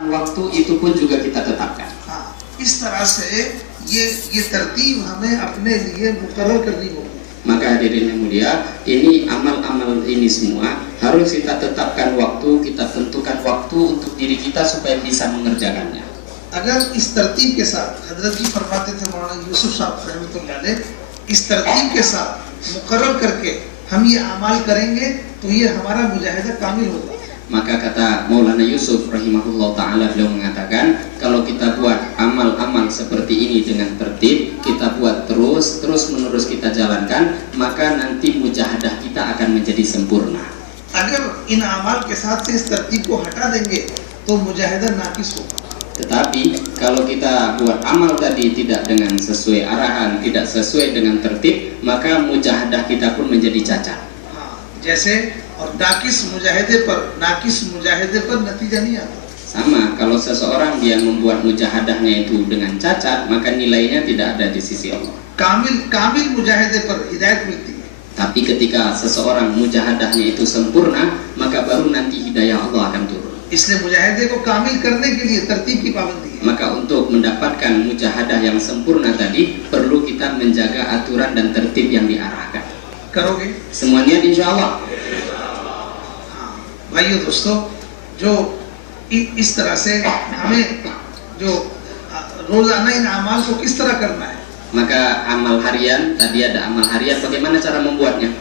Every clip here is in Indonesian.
waktu itu pun juga kita tetapkan. इस तरह से ये तरतीब हमें अपने लिए मुकर्रर करनी होगी. Maka hadirin yang mulia, ini amal-amal ini semua harus kita tetapkan waktu, kita tentukan waktu untuk diri kita supaya bisa mengerjakannya. अगर इस तरतीब के साथ हजरत जी फरमाते थे मौलाना यूसुफ साहब रहमतुल्लाह अलैह, इस तरतीब के साथ मुकर्रर करके हम ये अमाल करेंगे तो ये हमारा मुजाहिदा कामिल होगा. Maka kata Maulana Yusuf rahimahullah ta'ala, beliau mengatakan, kalau kita buat amal-amal seperti ini dengan tertib, kita buat terus menerus kita jalankan, maka nanti mujahadah kita akan menjadi sempurna. अगर इन अमाल के साथ से इस तरतीब को हटा देंगे तो मुजाहिदा नाकिस होगा. Tetapi kalau kita buat amal tadi tidak dengan sesuai arahan, tidak sesuai dengan tertib, maka mujahadah kita pun menjadi cacat. जैसे और नाकिस मुजाहिदे पर नतीजा नहीं आता. Sama, kalau seseorang dia membuat mujahadahnya itu dengan cacat, maka nilainya tidak ada di sisi Allah. कामिल मुजाहिदे पर हिदायत मिलती है. Tapi ketika seseorang mujahadahnya itu sempurna, maka baru nanti hidayah Allah akan turun. इसलिए मुजाहिदे को कामिल करने के लिए तरतीब की पाबंदी है. Maka untuk mendapatkan mujahadah yang sempurna tadi, perlu kita menjaga aturan dan tertib yang diarahkan. करोगे? Semuanya insya Allah. भाइयों दोस्तों, जो इस तरह से हमें जो रोजाना इन अमाल को किस तरह करना है. Maka amal harian, tadi ada amal harian, bagaimana cara membuatnya?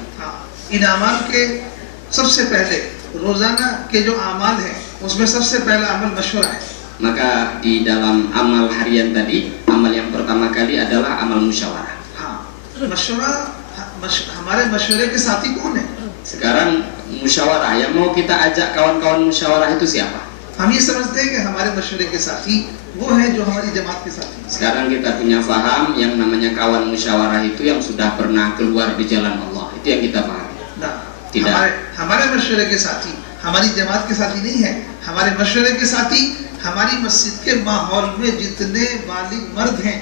इन अमाल के सबसे पहले रोजाना के जो अमाल हैं उसमें सबसे पहला अमल मशवरा है. Maka di dalam amal harian tadi, amal yang pertama kali adalah amal musyawarah. मशवरा हमारे मशवरे के साथी कौन है? Sekarang musyawarah, yang mau kita ajak kawan-kawan musyawarah itu siapa? हम ये समझते हैं कि हमारे मशवरे के साथी वो हैं जो हमारी जमात के साथी. Sekarang kita punya paham yang namanya kawan musyawarah itu yang sudah pernah keluar di jalan Allah. Itu yang kita pahami. Tidak. हमारे मशवरे के साथी हमारी जमात के साथी नहीं है. हमारे मशवरे के साथी हमारी मस्जिद के माहौल में जितने बालिग मर्द हैं,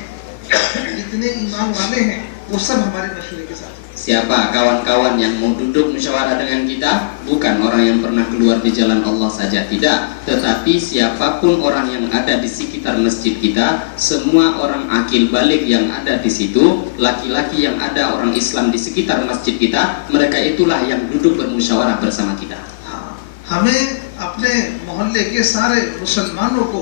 जितने ईमान वाले हैं, वो सब हमारे मशवरे के साथी. Siapa kawan-kawan yang mau duduk musyawarah dengan kita? Bukan orang yang pernah keluar di jalan Allah saja, tidak. Tetapi siapapun orang yang ada di sekitar masjid kita, semua orang akil balik yang ada di situ, laki-laki yang ada orang Islam di sekitar masjid kita, mereka itulah yang duduk bermusyawarah bersama kita. हमें अपने मोहल्ले के सारे मुसलमानों को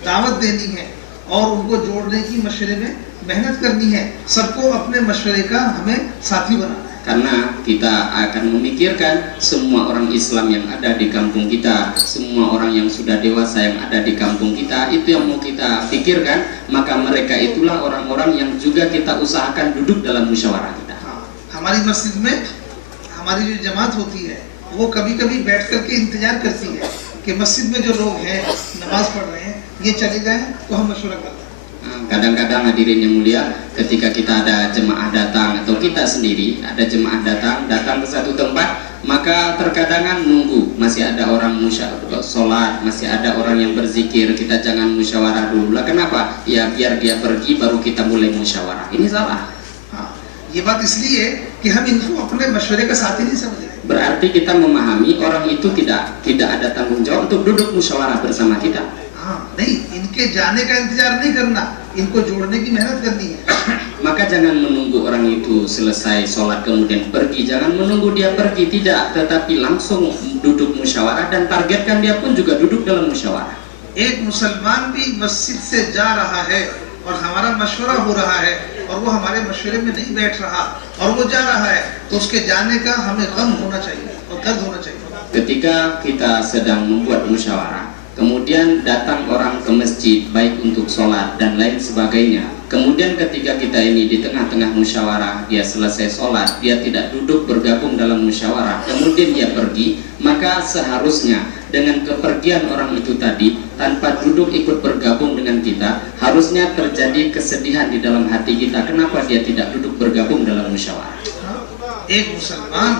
दावत देनी है और उनको जोड़ने की मशवरे में मेहनत करनी है. सबको अपने मशवरे का हमें साथी बनाना है. Karena kita akan memikirkan semua orang Islam yang ada di kampung kita, semua orang yang sudah dewasa yang ada di kampung kita, itu yang mau kita pikirkan, maka mereka itulah orang-orang yang juga kita usahakan duduk dalam musyawarah kita. हमारी मस्जिद में हमारी जो जमात होती है वो कभी-कभी बैठ करके इंतजार करती है कि मस्जिद में जो लोग हैं नमाज पढ़ रहे हैं ये चले जाएं तो हम मशवरा करते हैं. Kadang-kadang hadirin yang mulia, ketika kita ada jemaah datang atau kita sendiri ada jemaah datang ke satu tempat, maka terkadangan nunggu, masih ada orang sholat, masih ada orang yang berzikir, kita jangan musyawarah dulu. Lah kenapa? Ya biar dia pergi baru kita mulai musyawarah. Ini salah. ये बात इसलिए कि हम इनको अपने मशवरे का साथी नहीं समझ रहे. Berarti kita memahami orang itu tidak ada tanggung jawab untuk duduk musyawarah bersama kita. नहीं, इनके जाने का इंतजार नहीं करना, इनको जोड़ने की मेहनत करनी है. Maka jangan menunggu orang itu selesai sholat kemudian pergi, jangan menunggu dia pergi, tidak, tetapi langsung duduk musyawarah dan targetkan dia pun juga duduk dalam musyawarah. एक मुसलमान भी मस्जिद से जा रहा है और हमारा मशवरा हो रहा है और वो हमारे मशवरे में नहीं बैठ रहा और वो जा रहा है, तो उसके जाने का हमें गम होना चाहिए और दर्द होना चाहिए. Ketika kita sedang membuat musyawarah, kemudian datang orang ke masjid baik untuk sholat dan lain sebagainya, kemudian ketika kita ini di tengah-tengah musyawarah, dia selesai sholat, dia tidak duduk bergabung dalam musyawarah, kemudian dia pergi, maka seharusnya dengan kepergian orang itu tadi tanpa duduk ikut bergabung dengan kita, harusnya terjadi kesedihan di dalam hati kita. Kenapa dia tidak duduk bergabung dalam musyawarah? एक मुसलमान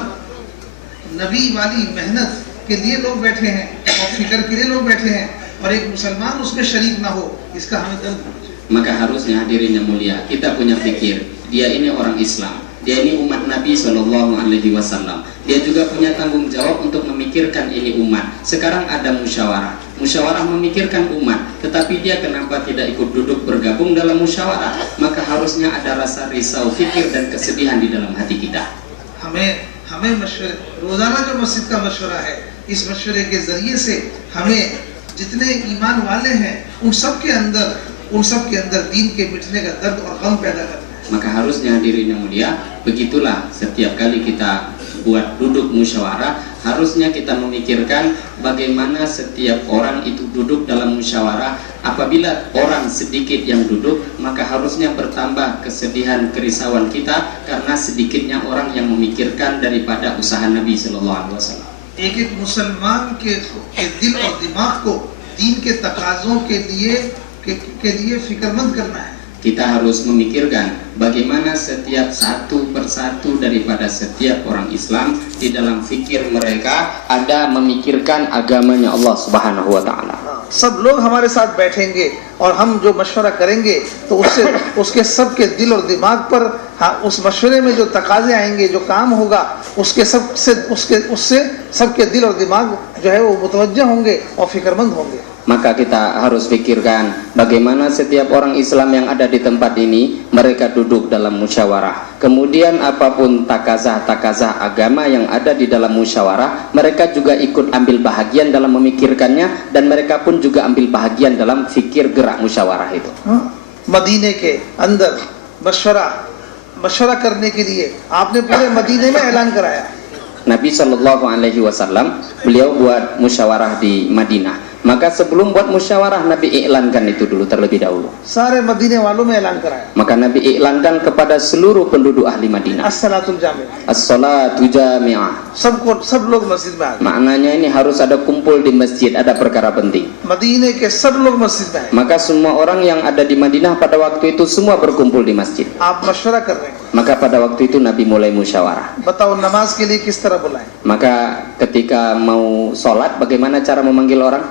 नबी वाली मेहनत के लिए लोग बैठे हैं और फिक्र के लिए लोग बैठे हैं और एक मुसलमान उसमें शरीक ना हो, इसका हमें दर्द होना चाहिए. Maka harusnya hadirin yang mulia, kita punya pikir, dia ini orang Islam, Dia ini umat Nabi SAW. Dia juga punya tanggung jawab untuk memikirkan ini umat. Sekarang ada musyawarah. Musyawarah memikirkan umat, tetapi dia kenapa tidak ikut duduk bergabung dalam musyawarah? Maka harusnya ada rasa risau, fikir dan kesedihan di dalam hati kita. हमें मशवरे रोजाना जो मस्जिद का मशवरा है, इस मशवरे के जरिए से हमें जितने ईमान वाले हैं उन सब के अंदर दीन के मिटने का दर्द और गम पैदा करना है. Maka harusnya hadirin yang mulia, begitulah setiap kali kita buat duduk musyawarah, harusnya kita memikirkan bagaimana setiap orang itu duduk dalam musyawarah. Apabila orang sedikit yang duduk, maka harusnya bertambah kesedihan, kerisauan kita karena sedikitnya orang yang memikirkan daripada usaha Nabi Sallallahu Alaihi Wasallam. एक मुसलमान के दिल और दिमाग को दीन के तकाज़ों के लिए फिक्रमंद करना है. Kita harus memikirkan bagaimana setiap satu persatu daripada setiap orang Islam di dalam fikir mereka ada memikirkan agamanya Allah Subhanahu wa taala. सब लोग हमारे साथ बैठेंगे और हम जो मशवरा करेंगे तो उसके सब के दिल और दिमाग पर उस मशवरे में जो तकाजे आएंगे, जो काम होगा, उससे सबके दिल और दिमाग जो है वो मुतवज्जह होंगे और फिक्रमंद होंगे. Maka kita harus pikirkan bagaimana setiap orang Islam yang ada di tempat ini mereka duduk dalam musyawarah. Kemudian apapun takazah agama yang ada di dalam musyawarah, mereka juga ikut ambil bahagian dalam memikirkannya dan mereka pun juga ambil bahagian dalam fikir gerak musyawarah itu. मदीने के अंदर मशवरा करने के लिए आपने पूरे मदीने में ऐलान कराया. Nabi Shallallahu Alaihi Wasallam beliau buat musyawarah di Madinah. Maka sebelum buat musyawarah Nabi iklankan itu dulu terlebih dahulu. सारे मदीने वालों में ऐलान कराया. Maka Nabi iklankan kepada seluruh penduduk ahli Madinah. As-salatul jami'ah. As-salatu jami'ah. सब लोग मस्जिद में आ गए. Maknanya ini harus ada kumpul di masjid, ada perkara penting. मदीने के सब लोग मस्जिद में आए. Maka semua orang yang ada di Madinah pada waktu itu semua berkumpul di masjid. आप मशवरा कर रहे हैं. Maka pada waktu itu Nabi mulai musyawarah. बताओ नमाज के लिए किस तरह बुलाएं. Maka ketika mau sholat bagaimana cara memanggil orang?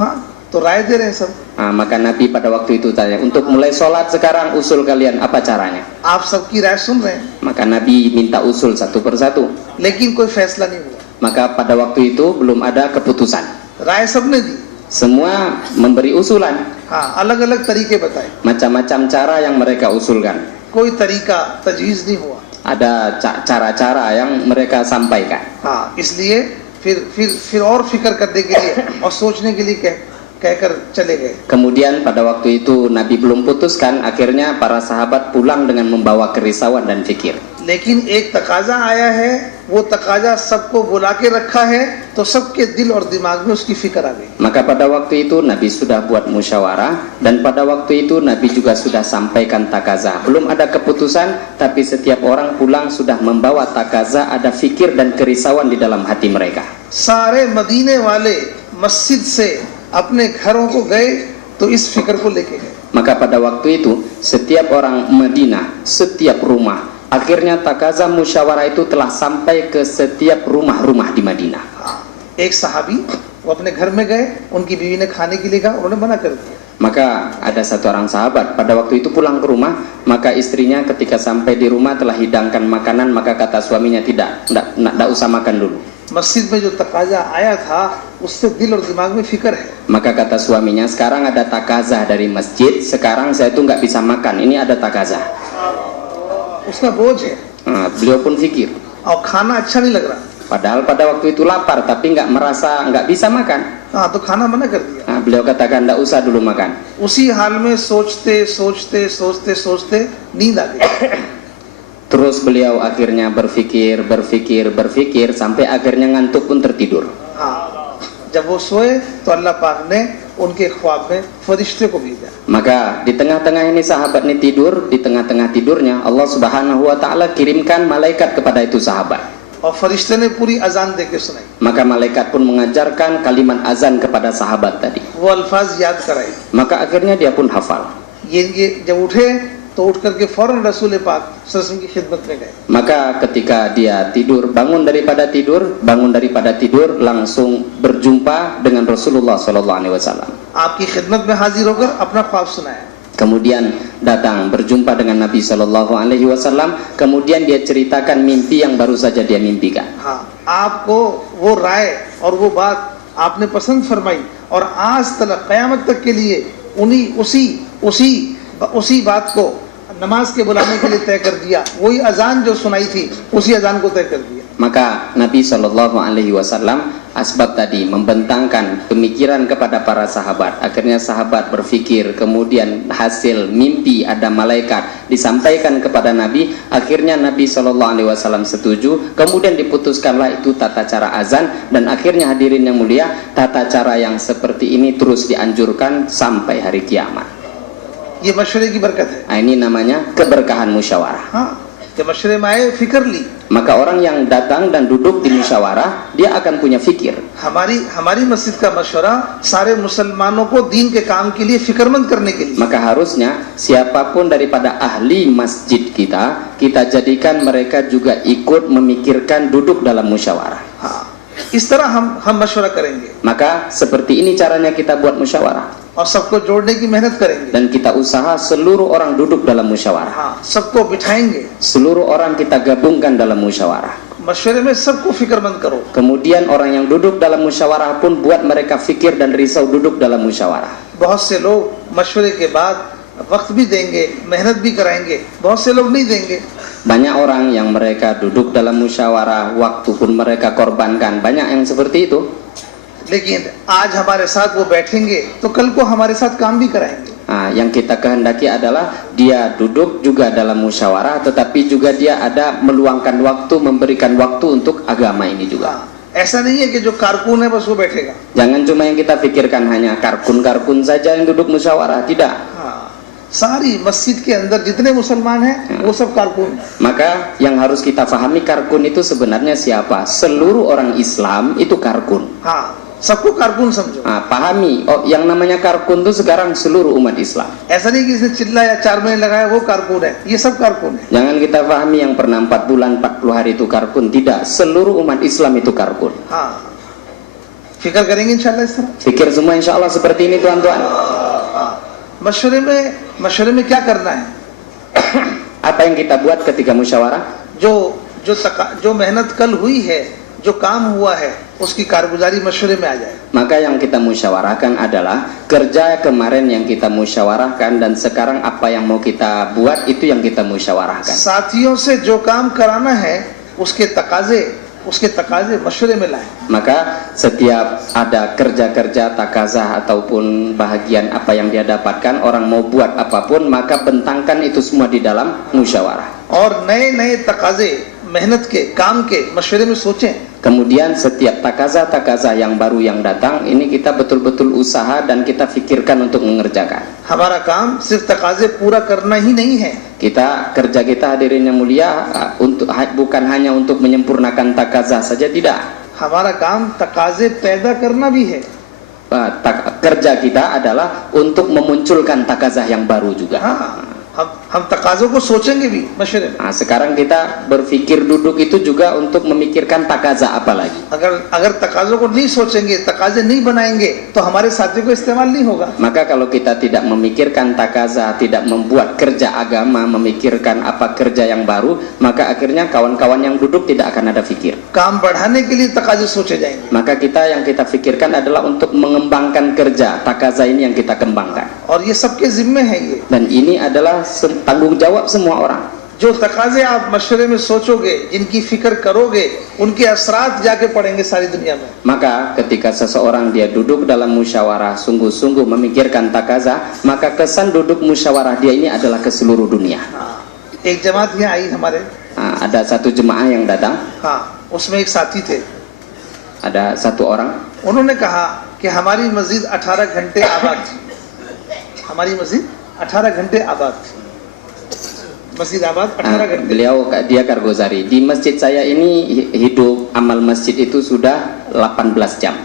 हाँ, तो राय दे रहे हैं सब. Maka Nabi pada waktu itu tanya, untuk mulai sholat sekarang usul kalian apa caranya? आप सबकी राय सुन रहे हैं. Maka Nabi minta usul satu persatu. लेकिन कोई फैसला नहीं हुआ. Maka pada waktu itu belum ada keputusan. राय सबने दी. Semua memberi usulan. हाँ, अलग-अलग तरीके बताए. Macam-macam cara yang mereka usulkan. कोई तरीका तजवीज़ नहीं हुआ. Ada cara-cara yang mereka sampaikan. हाँ, इसलिए फिर और फिक्र करने के लिए और सोचने के लिए कहकर चले गए. Kemudian pada waktu itu Nabi belum putuskan, akhirnya para sahabat pulang dengan membawa kerisauan dan fikir. लेकिन एक तकाजा आया है, वो तकाजा सबको बुला के रखा है, तो सबके दिल और दिमाग में उसकी फिक्र आ गई. Maka pada waktu itu Nabi sudah buat musyawarah dan pada waktu itu Nabi juga sudah sampaikan takazah. Belum ada keputusan, tapi setiap orang pulang sudah membawa takazah, ada fikir dan kerisauan di dalam hati mereka. सारे मदीने वाले मस्जिद से अपने घरों को गए तो इस फिक्र को लेके गए. Maka pada waktu itu setiap orang Madinah, setiap rumah, akhirnya takazah musyawarah itu telah sampai ke setiap rumah-rumah di Madinah. एक सहाबी वो अपने घर में गए, उनकी बीवी ने खाने के लिए कहा, उन्होंने मना कर दिया. Maka ada satu orang sahabat pada waktu itu pulang ke rumah, maka istrinya ketika sampai di rumah telah hidangkan makanan, maka kata suaminya tidak usah makan dulu. मस्जिद में जो तकाजा आया था उससे दिल और दिमाग में फिक्र है. Maka kata suaminya, sekarang ada takazah dari masjid, sekarang saya tuh nggak bisa makan, ini ada takazah. उसका बोझ है. Beliau pun fikir. और खाना अच्छा नहीं लग रहा. Padahal pada waktu itu lapar, tapi nggak bisa makan. हाँ, तो खाना मना कर दिया. Beliau katakan nggak usah dulu makan. उसी हाल में सोचते नींद आ गई. Terus beliau akhirnya berpikir sampai akhirnya ngantuk pun tertidur. जब वो सोए तो अल्लाह पाक ने उनके ख्वाब में फरिश्ते को भेजा. Maka di tengah-tengah ini sahabat ini tidur, di tengah-tengah tidurnya Allah Subhanahu wa taala kirimkan malaikat kepada itu sahabat. और फरिश्ते ने पूरी अजान देके सुनाई. Maka malaikat pun mengajarkan kalimat azan kepada sahabat tadi. वो अल्फाज याद कराए. Maka akhirnya dia pun hafal. ये जब उठे तो उठ करके फौरन रसूल पाक सल्लल्लाहु की खिदमत में गए. Maka ketika dia tidur, bangun daripada tidur langsung berjumpa dengan Rasulullah sallallahu alaihi wasallam. आपकी खिदमत में हाजिर होकर अपना ख्वाब सुनाया. Kemudian datang berjumpa dengan Nabi sallallahu alaihi wasallam, kemudian dia ceritakan mimpi yang baru saja dia mimpikan. हाँ, आपको वो राय और वो बात आपने पसंद फरमाई और आज तक क़यामत तक के लिए उन्हीं उसी बात को नमाज के बुलाने के लिए तय कर दिया। वही अजान जो सुनाई थी उसी अजान को तय कर दिया। Maka Nabi Shallallahu Alaihi Wasallam asbab tadi membentangkan pemikiran kepada para sahabat. Akhirnya sahabat berpikir, kemudian hasil mimpi ada malaikat disampaikan kepada Nabi. Akhirnya Nabi Shallallahu Alaihi Wasallam setuju. Kemudian diputuskanlah itu tata cara azan, dan akhirnya hadirin yang mulia, tata cara yang seperti ini terus dianjurkan sampai hari kiamat. Ini masyure की बरकत है। Ini namanya keberkahan musyawarah. जब मशवरे में आए फिक्र ली, maka orang yang datang dan duduk di musyawarah dia akan punya fikir. हमारी मस्जिद का मशवरा सारे मुसलमानों को दीन के काम के लिए फिक्रमंद करने के लिए। Maka harusnya siapapun daripada ahli masjid kita jadikan mereka juga ikut memikirkan duduk dalam musyawarah. इस तरह हम मशवरा करेंगे। Maka seperti ini caranya kita buat musyawarah. और सबको जोड़ने की मेहनत करेंगे। Dan kita usaha seluruh orang duduk dalam musyawarah. सबको बिठाएंगे। Seluruh orang kita gabungkan dalam musyawarah. मशवरे में सबको फिक्रमंद करो। Kemudian orang yang duduk dalam musyawarah pun buat mereka fikir dan risau duduk dalam musyawarah. बहुत से लोग मशवरे के बाद वक्त भी देंगे, मेहनत भी कराएंगे, बहुत से लोग नहीं देंगे। Banyak orang yang mereka duduk dalam musyawarah, waktu pun mereka korbankan. Banyak yang seperti itu. लेकिन आज हमारे साथ वो बैठेंगे तो कल को हमारे साथ काम भी कराएंगे। Yang kita kehendaki adalah dia duduk juga dalam musyawarah, tetapi juga dia ada meluangkan waktu, memberikan waktu untuk agama ini juga. ऐसा नहीं है कि जो कारकुन है बस वो बैठेगा। Jangan cuma yang kita pikirkan hanya karkun saja yang duduk musyawarah, tidak. सारी मस्जिद के अंदर जितने मुसलमान हैं वो सब कारकुन। Maka yang harus kita pahami, karkun itu sebenarnya siapa? Seluruh orang Islam itu karkun. सबको कारकुन समझो। Pahami, yang namanya karkun itu sekarang seluruh umat Islam. ऐसा नहीं कि इसने चिल्ला या 4 महीने लगाया वो कारकुन है, ये सब कारकुन है। Jangan kita pahami yang pernah 4 bulan 40 hari itu karkun, tidak. Seluruh umat Islam itu karkun. फिक्र करेंगे इंशाल्लाह इस तरह। Fikir semua insyaallah seperti ini tuan-tuan. मशवरे में क्या करना है? Apa yang kita buat ketika musyawarah? जो मेहनत कल हुई है, जो काम हुआ है, उसकी कारगुजारी मशवरे में आ जाए। Maka yang kita musyawarahkan adalah kerja kemarin yang kita musyawarahkan, dan sekarang apa yang mau kita buat itu yang kita musyawarahkan. साथियों से जो काम कराना है उसके तकाजे मशवरे में लाए। Maka setiap ada kerja-kerja takazah ataupun bahagian apa yang dia dapatkan, orang mau buat apapun, maka bentangkan itu semua di dalam musyawarah. और नए तकाजे मेहनत के काम के मशवरे में सोचें। Kemudian setiap takazah yang baru yang datang, ini kita betul-betul usaha dan kita fikirkan untuk mengerjakan. हमारा काम सिर्फ तकाजे पूरा करना ही नहीं है। Kerja kita hadirin yang mulia bukan hanya untuk menyempurnakan takazah saja, tidak. हमारा काम तकाजे पैदा करना भी है। Kerja kita adalah untuk memunculkan takazah yang baru juga. हम तकाजों को सोचेंगे भी मशवरे में। Sekarang kita berpikir duduk itu juga untuk memikirkan takazah apa lagi. अगर तकाजों को नहीं सोचेंगे, तकाजे नहीं बनाएंगे, तो हमारे साथियों को इस्तेमाल नहीं होगा। Maka kalau kita tidak memikirkan takazah, tidak membuat kerja agama, memikirkan apa kerja yang baru, maka akhirnya kawan-kawan yang duduk tidak akan ada fikir. काम बढ़ाने के लिए तकाजे सोचे जाएंगे। Maka yang kita pikirkan adalah untuk mengembangkan kerja takazah ini yang kita kembangkan. और ये सबके जिम्मे है ये। Dan ini adalah tanggung jawab semua orang. जो तकाजे आप मशवरे में सोचोगे, जिनकी फिक्र करोगे, उनके असरात जाके पड़ेंगे सारी दुनिया में। Maka ketika seseorang dia duduk dalam musyawarah sungguh-sungguh memikirkan takazah, maka kesan duduk musyawarah dia ini adalah ke seluruh dunia. एक जमात यहाँ आई हमारे। Ada satu jemaah yang datang. उसमें एक साथी थे। Ada satu orang. उन्होंने कहा कि हमारी मस्जिद 18 घंटे आबाद थी। हमारी मस्जिद 18 घंटे आबाद थी। Masjid Abad 18 घंटे। Dia Kargozari, di masjid saya ini hidup amal masjid itu sudah 18 jam.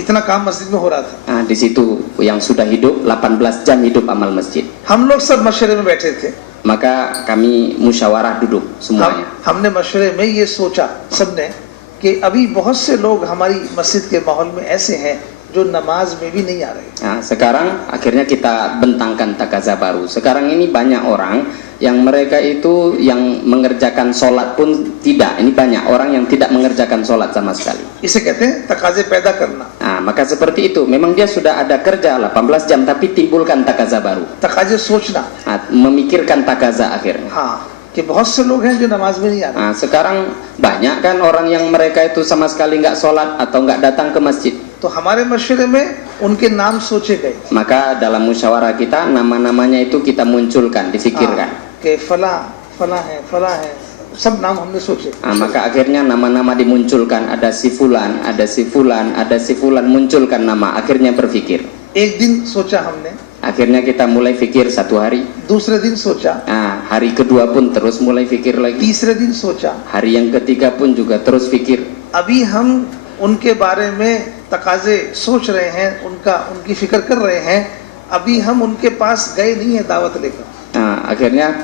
इतना काम मस्जिद में हो रहा था। Di situ yang sudah hidup 18 jam hidup amal masjid. हम लोग सब मशवरे में बैठे थे। Maka kami musyawarah duduk semuanya. हमने मशवरे में ये सोचा सबने कि अभी बहुत से लोग हमारी मस्जिद के माहौल में ऐसे हैं जो नमाज में भी नहीं आ रहे। Nah, sekarang akhirnya kita bentangkan takaza baru. Sekarang ini banyak orang yang mereka itu yang mengerjakan sholat pun tidak. Ini banyak orang yang tidak mengerjakan sholat sama sekali. इसे कहते हैं तकाजे पैदा करना। Nah, maka seperti itu. Memang dia sudah ada kerja 18 jam, tapi timbulkan takaza baru. तकाजे सोचना। Nah, memikirkan takaza akhirnya. हाँ, कि बहुत से लोग हैं जो नमाज में नहीं आ रहे। Nah, sekarang banyak kan orang yang mereka itu sama sekali nggak sholat atau nggak datang ke masjid. तो हमारे मशवरे में उनके नाम सोचे गए। Maka dalam musyawarah kita nama-namanya itu kita munculkan, difikirkan. कि फला है, सब नाम हमने सोचे। Nah, maka akhirnya nama-nama dimunculkan, ada si fulan, ada si fulan, ada si fulan, munculkan nama, akhirnya berpikir. एक दिन सोचा हमने, Akhirnya kita mulai fikir satu hari. दूसरे दिन सोचा, Nah, hari kedua pun terus mulai fikir lagi. तीसरे दिन सोचा। Hari yang ketiga pun juga terus fikir. अभी हम उनके बारे में तकाजे सोच रहे हैं, उनकी फिक्र कर रहे हैं। अभी हम उनके पास गए नहीं है दावत लेकर। Nah, akhirnya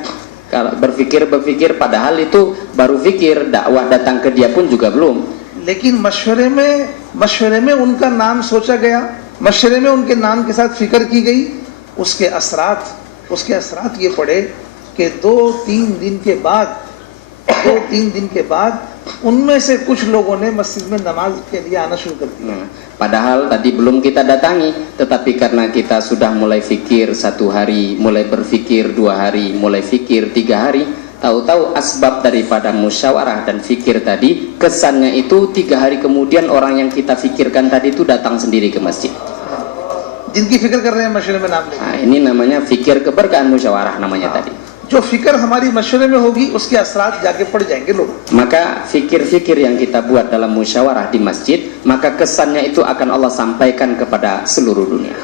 kalau berpikir padahal itu baru fikir, dakwah datang ke dia pun juga belum. लेकिन मशवरे में उनका नाम सोचा गया, मशवरे में उनके नाम के साथ फिक्र की गई। उसके असरात ये पड़े कि 2-3 दिन के बाद उनमें से कुछ लोगों ने मस्जिद में नमाज के लिए आना शुरू कर दिया। Padahal tadi belum kita datangi, tetapi karena kita sudah mulai fikir 1 hari, mulai berfikir 2 hari, mulai fikir 3 hari, tahu-tahu asbab daripada musyawarah dan fikir tadi, kesannya itu 3 hari kemudian orang yang kita fikirkan tadi itu datang sendiri ke masjid. जिनकी फिक्र कर रहे हैं मशवरे में नाम लेकर। Nah, ini namanya fikir keberkahan musyawarah namanya tadi. जो फिक्र हमारी मशवरे में होगी उसके असरात जाके पड़ जाएंगे लोग। Maka fikir-fikir yang kita buat dalam musyawarah di masjid, maka kesannya itu akan Allah sampaikan kepada seluruh dunia.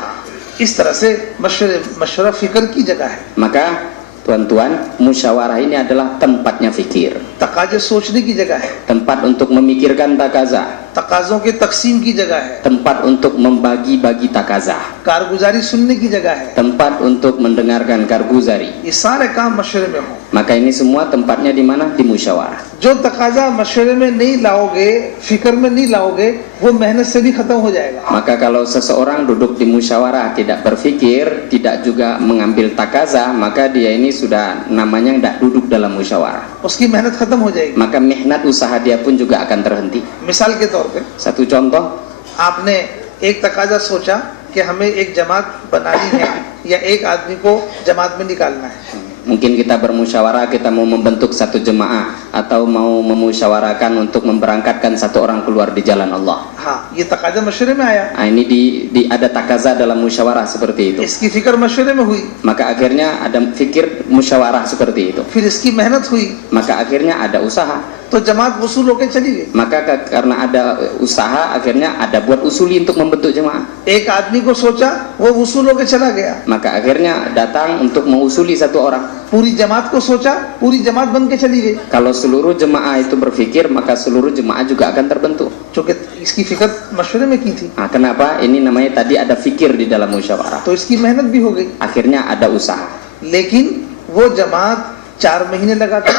इस तरह से मशवरा फिक्र की जगह है। Maka tuan-tuan, musyawarah ini adalah tempatnya fikir, तकाजे सोचने की जगह है, tempat untuk memikirkan takaza, तकाजों के तकसीम की जगह है, tempat untuk membagi-bagi takaza, कारगुजारी सुनने की जगह है। tempat untuk mendengarkan karguzari. ये सारे काम मशवरे में हो। Maka ini semua tempatnya di mana? Di musyawarah. जो तकाजा मशवरे में नहीं लाओगे, फिक्र में नहीं लाओगे, वो मेहनत से भी खत्म हो जाएगा। Maka kalau seseorang duduk di musyawarah tidak berfikir, tidak juga mengambil takaza, maka dia ini sudah namanya tidak duduk dalam musyawarah. उसकी मेहनत खत्म हो जाएगी। Maka mihnat usaha dia pun juga akan terhenti. मिसाल के तौर पे Satu contoh, आपने एक तकाजा सोचा कि हमें एक जमात बनानी है या एक आदमी को जमात में निकालना है। mungkin kita bermusyawarah, kita mau membentuk satu jemaah atau mau memusyawarakan untuk memberangkatkan satu orang keluar di jalan Allah. हाँ, ये तकाजा मशवरे में आया। Nah, ini ada takaza dalam musyawarah seperti itu. इसकी फिक्र मशवरे में हुई, Maka akhirnya ada fikir musyawarah seperti itu. फिर इसकी मेहनत हुई, Maka akhirnya ada usaha. तो जमात वसूल होकर चली गई। Maka karena ada usaha, akhirnya ada buat usuli untuk membentuk jemaah. एक आदमी को सोचा, वो वसूल होकर चला गया। Maka akhirnya datang untuk mengusuli satu orang. पूरी जमात को सोचा, पूरी जमात बन के चली गई। Kalau seluruh jemaah itu berpikir, maka seluruh jemaah juga akan terbentuk. क्योंकि इसकी फिक्र मशवरे में की थी, Nah, kenapa? Ini namanya tadi ada fikir di dalam musyawarah. तो इसकी मेहनत भी हो गई। Akhirnya ada usaha. लेकिन वो जमात 4 महीने लगाकर,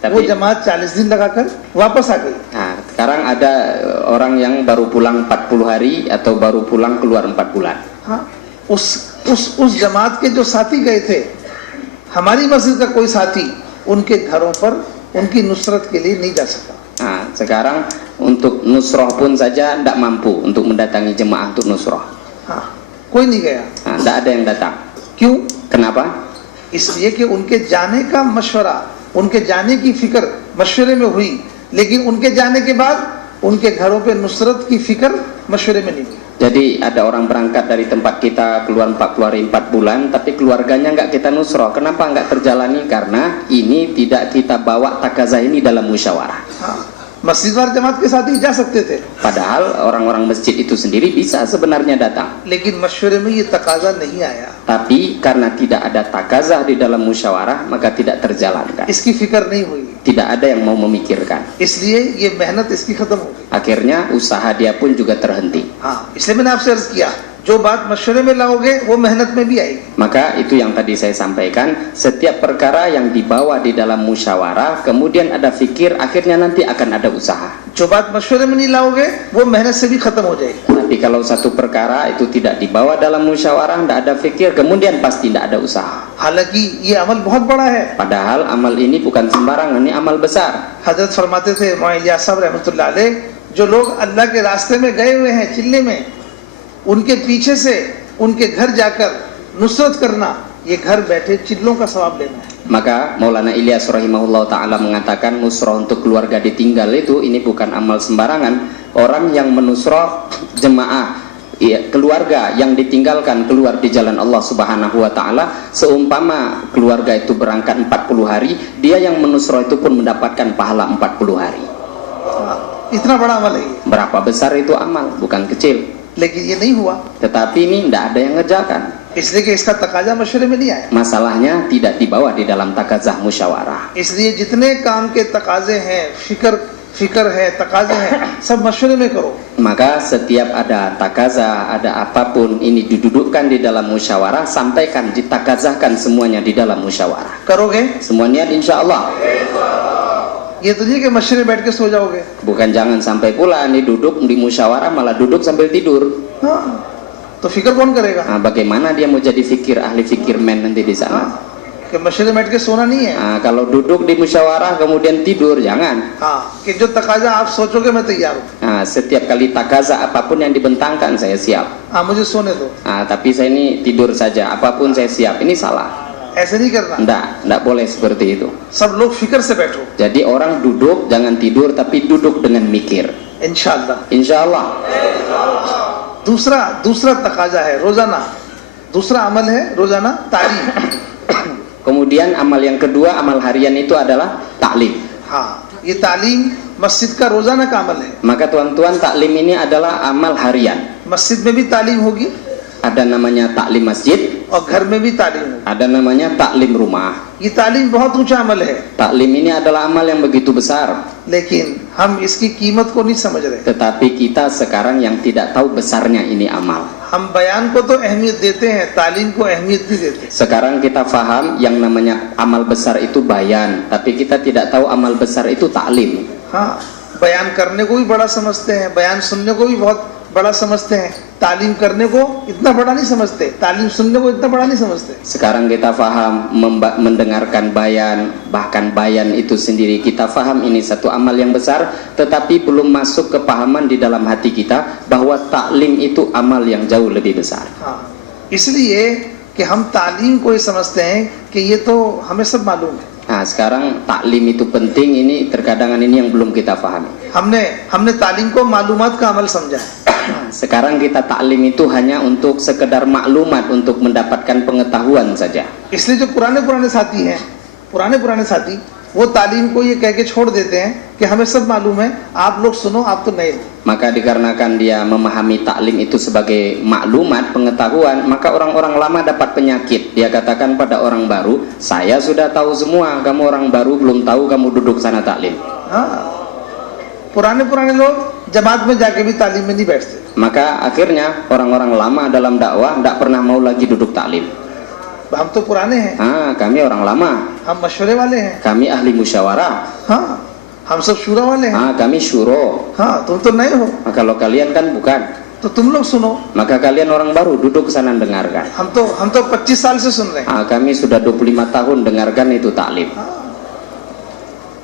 वो जमात 40 दिन लगाकर वापस आ गई। Nah, sekarang ada orang yang baru pulang 40 hari atau baru pulang keluar 4 bulan. हाँ, उस जमात के जो साथी गए थे, हमारी मस्जिद का कोई साथी उनके घरों पर उनकी नुसरत के लिए नहीं जा सका। Nah, sekarang untuk nusroh pun saja tidak mampu untuk mendatangi jemaah untuk nusroh. हाँ, कोई नहीं गया। Nah, tidak ada yang datang. क्यों? Kenapa? इसलिए कि उनके जाने का मशवरा, उनके जाने की फिक्र मशवरे में हुई, लेकिन उनके जाने के बाद उनके घरों पे नुसरत की फिक्र मशवरे में नहीं हुई। Jadi ada orang berangkat dari tempat kita keluar 4 bulan, tapi keluarganya nggak kita nusroh. Kenapa nggak terjalani? Karena ini tidak kita bawa takaza ini dalam musyawarah. हाँ, मस्जिद वाले जमात के साथ ही जा सकते थे, Padahal orang-orang masjid itu sendiri bisa sebenarnya datang. लेकिन मशवरे में ये तकाजा नहीं आया। Tapi karena tidak ada takazah di dalam musyawarah, maka tidak terjalankan. इसकी फिक्र नहीं हुई, Tidak ada yang mau memikirkan. इसलिए ये मेहनत इसकी खत्म हो गई। Akhirnya usaha dia pun juga terhenti. हाँ, इसलिए मैंने आपसे अर्ज किया जो बात मशवरे में लाओगे वो मेहनत में भी आएगी. Maka itu yang tadi saya sampaikan, setiap perkara yang dibawa di dalam musyawarah kemudian ada fikir, akhirnya nanti akan ada usaha. जो बात मशवरे में नहीं लाओगे वो मेहनत से भी खत्म हो जाएगी. Tapi kalau satu perkara itu tidak dibawa dalam musyawarah, tidak ada fikir, kemudian pasti tidak ada usaha. हालांकि ये अमल बहुत बड़ा है. Padahal amal ini bukan sembarangan, ini amal besar. हजरत फरमाते थे मौलाना साहब रहमतुल्लाह अलैह, जो लोग अल्लाह के रास्ते में गए हुए हैं चिल्ले में, उनके पीछे से उनके घर जाकर नुसरत करना, ये घर बैठे चिल्लों का सवाब लेना है. Maka Maulana Ilyas rahimahullah ta'ala mengatakan nusrah untuk keluarga ditinggal itu ini bukan amal sembarangan. Orang yang menusrah jemaah keluarga yang ditinggalkan keluar di jalan Allah subhanahu wa ta'ala, seumpama keluarga itu berangkat 40 hari, dia yang menusrah itu pun mendapatkan pahala 40 hari. इतना बड़ा अमल है. Berapa besar itu amal, bukan kecil. लेकिन ये नहीं हुआ, Tetapi ini tidak ada yang ngerjakan. इसलिए कि इसका तकाजा मशवरे में नहीं आया. Masalahnya tidak dibawa di dalam takazah musyawarah. इसलिए जितने काम के तकाजे हैं, फिक्र है, तकाजे हैं, सब मशवरे में करो. Maka setiap ada takazah, ada apapun ini didudukkan di dalam musyawarah, sampaikan, ditakazahkan semuanya di dalam musyawarah. करोगे? Semuanya insya Allah. ये तो नहीं कि मशवरे में बैठ के सो जाओगे. Bukan jangan sampai pula nih duduk di musyawarah malah duduk sambil tidur. हाँ, तो फिक्र कौन करेगा? Nah, bagaimana dia mau jadi ahli fikir men nanti di sana? कि मशवरे में बैठ के सोना नहीं है. Nah, kalau duduk di musyawarah kemudian tidur, jangan. हाँ, कि जो तकाजा आप सोचोगे मैं तैयार हूँ. Nah, setiap kali takazah apapun yang dibentangkan saya siap. हाँ, मुझे सोने दो. Nah, tapi saya ini tidur saja, apapun saya siap. Ini salah. ऐसे नहीं करना. Enggak boleh seperti itu. सब लोग फिक्र से बैठो. Jadi orang duduk jangan tidur, tapi duduk dengan mikir. इंशाअल्लाह. Insya Allah. दूसरा तकाजा है रोजाना. दूसरा अमल है रोजाना तालीम. Kemudian amal yang kedua, amal harian itu adalah taklim. हाँ, ये तालीम मस्जिद का रोजाना का अमल है. Maka tuan-tuan, taklim ini adalah amal harian. मस्जिद में भी तालीम होगी Ada namanya taklim masjid, और घर में भी तालीम होगी. ada namanya taklim rumah. ये तालीम बहुत ऊंचा अमल है, Taklim ini adalah amal yang begitu besar. लेकिन हम इसकी कीमत को नहीं समझ रहे. Tetapi kita sekarang yang tidak tahu besarnya ini amal. हम बयान को तो अहमियत देते हैं, तालीम को अहमियत नहीं देते. Sekarang kita faham yang namanya amal besar itu bayan, tapi kita tidak tahu amal besar itu taklim. हाँ, बयान करने को भी बड़ा समझते हैं, बयान सुनने को भी बहुत बड़ा समझते हैं, तालीम करने को इतना बड़ा नहीं समझते, तालीम सुनने को इतना बड़ा नहीं समझते. Sekarang kita faham mendengarkan bayan, bahkan bayan itu sendiri kita faham ini satu amal yang besar, tetapi belum masuk kepahaman di dalam hati kita bahwa taklim itu amal yang jauh lebih besar. हाँ, इसलिए कि हम तालीम को ये समझते हैं कि ये तो हमें सब मालूम है. Nah, sekarang taklim itu penting, ini terkadang ini yang belum kita pahami. हमने तालीम को मालूमात का अमल समझा है. Sekarang kita taklim itu hanya untuk sekedar maklumat, untuk mendapatkan pengetahuan saja. इसलिए जो पुराने साथी वो तालीम को ये कह के छोड़ देते हैं कि हमें सब मालूम है, आप लोग सुनो, आप तो नए. Maka dikarenakan dia memahami taklim itu sebagai maklumat, pengetahuan, maka orang-orang lama dapat penyakit. Dia katakan pada orang baru, saya sudah tahu semua, kamu orang baru belum tahu, kamu duduk sana taklim. पुराने लोग जमात में जाके भी तालीम में नहीं बैठते. Maka akhirnya orang-orang lama dalam dakwah tidak pernah mau lagi duduk taklim. हम तो पुराने हैं, Kami orang lama, हम मशवरे वाले हैं. kami ahli musyawarah, हाँ, हम सब शूरा वाले हैं. kami syuro. हाँ, तुम तो नए हो, Kalau kalian kan bukan, तो तुम लोग सुनो. maka kalian orang baru duduk sana dengarkan. हम तो 25 साल से सुन रहे हैं. Kami sudah 25 tahun dengarkan itu taklim.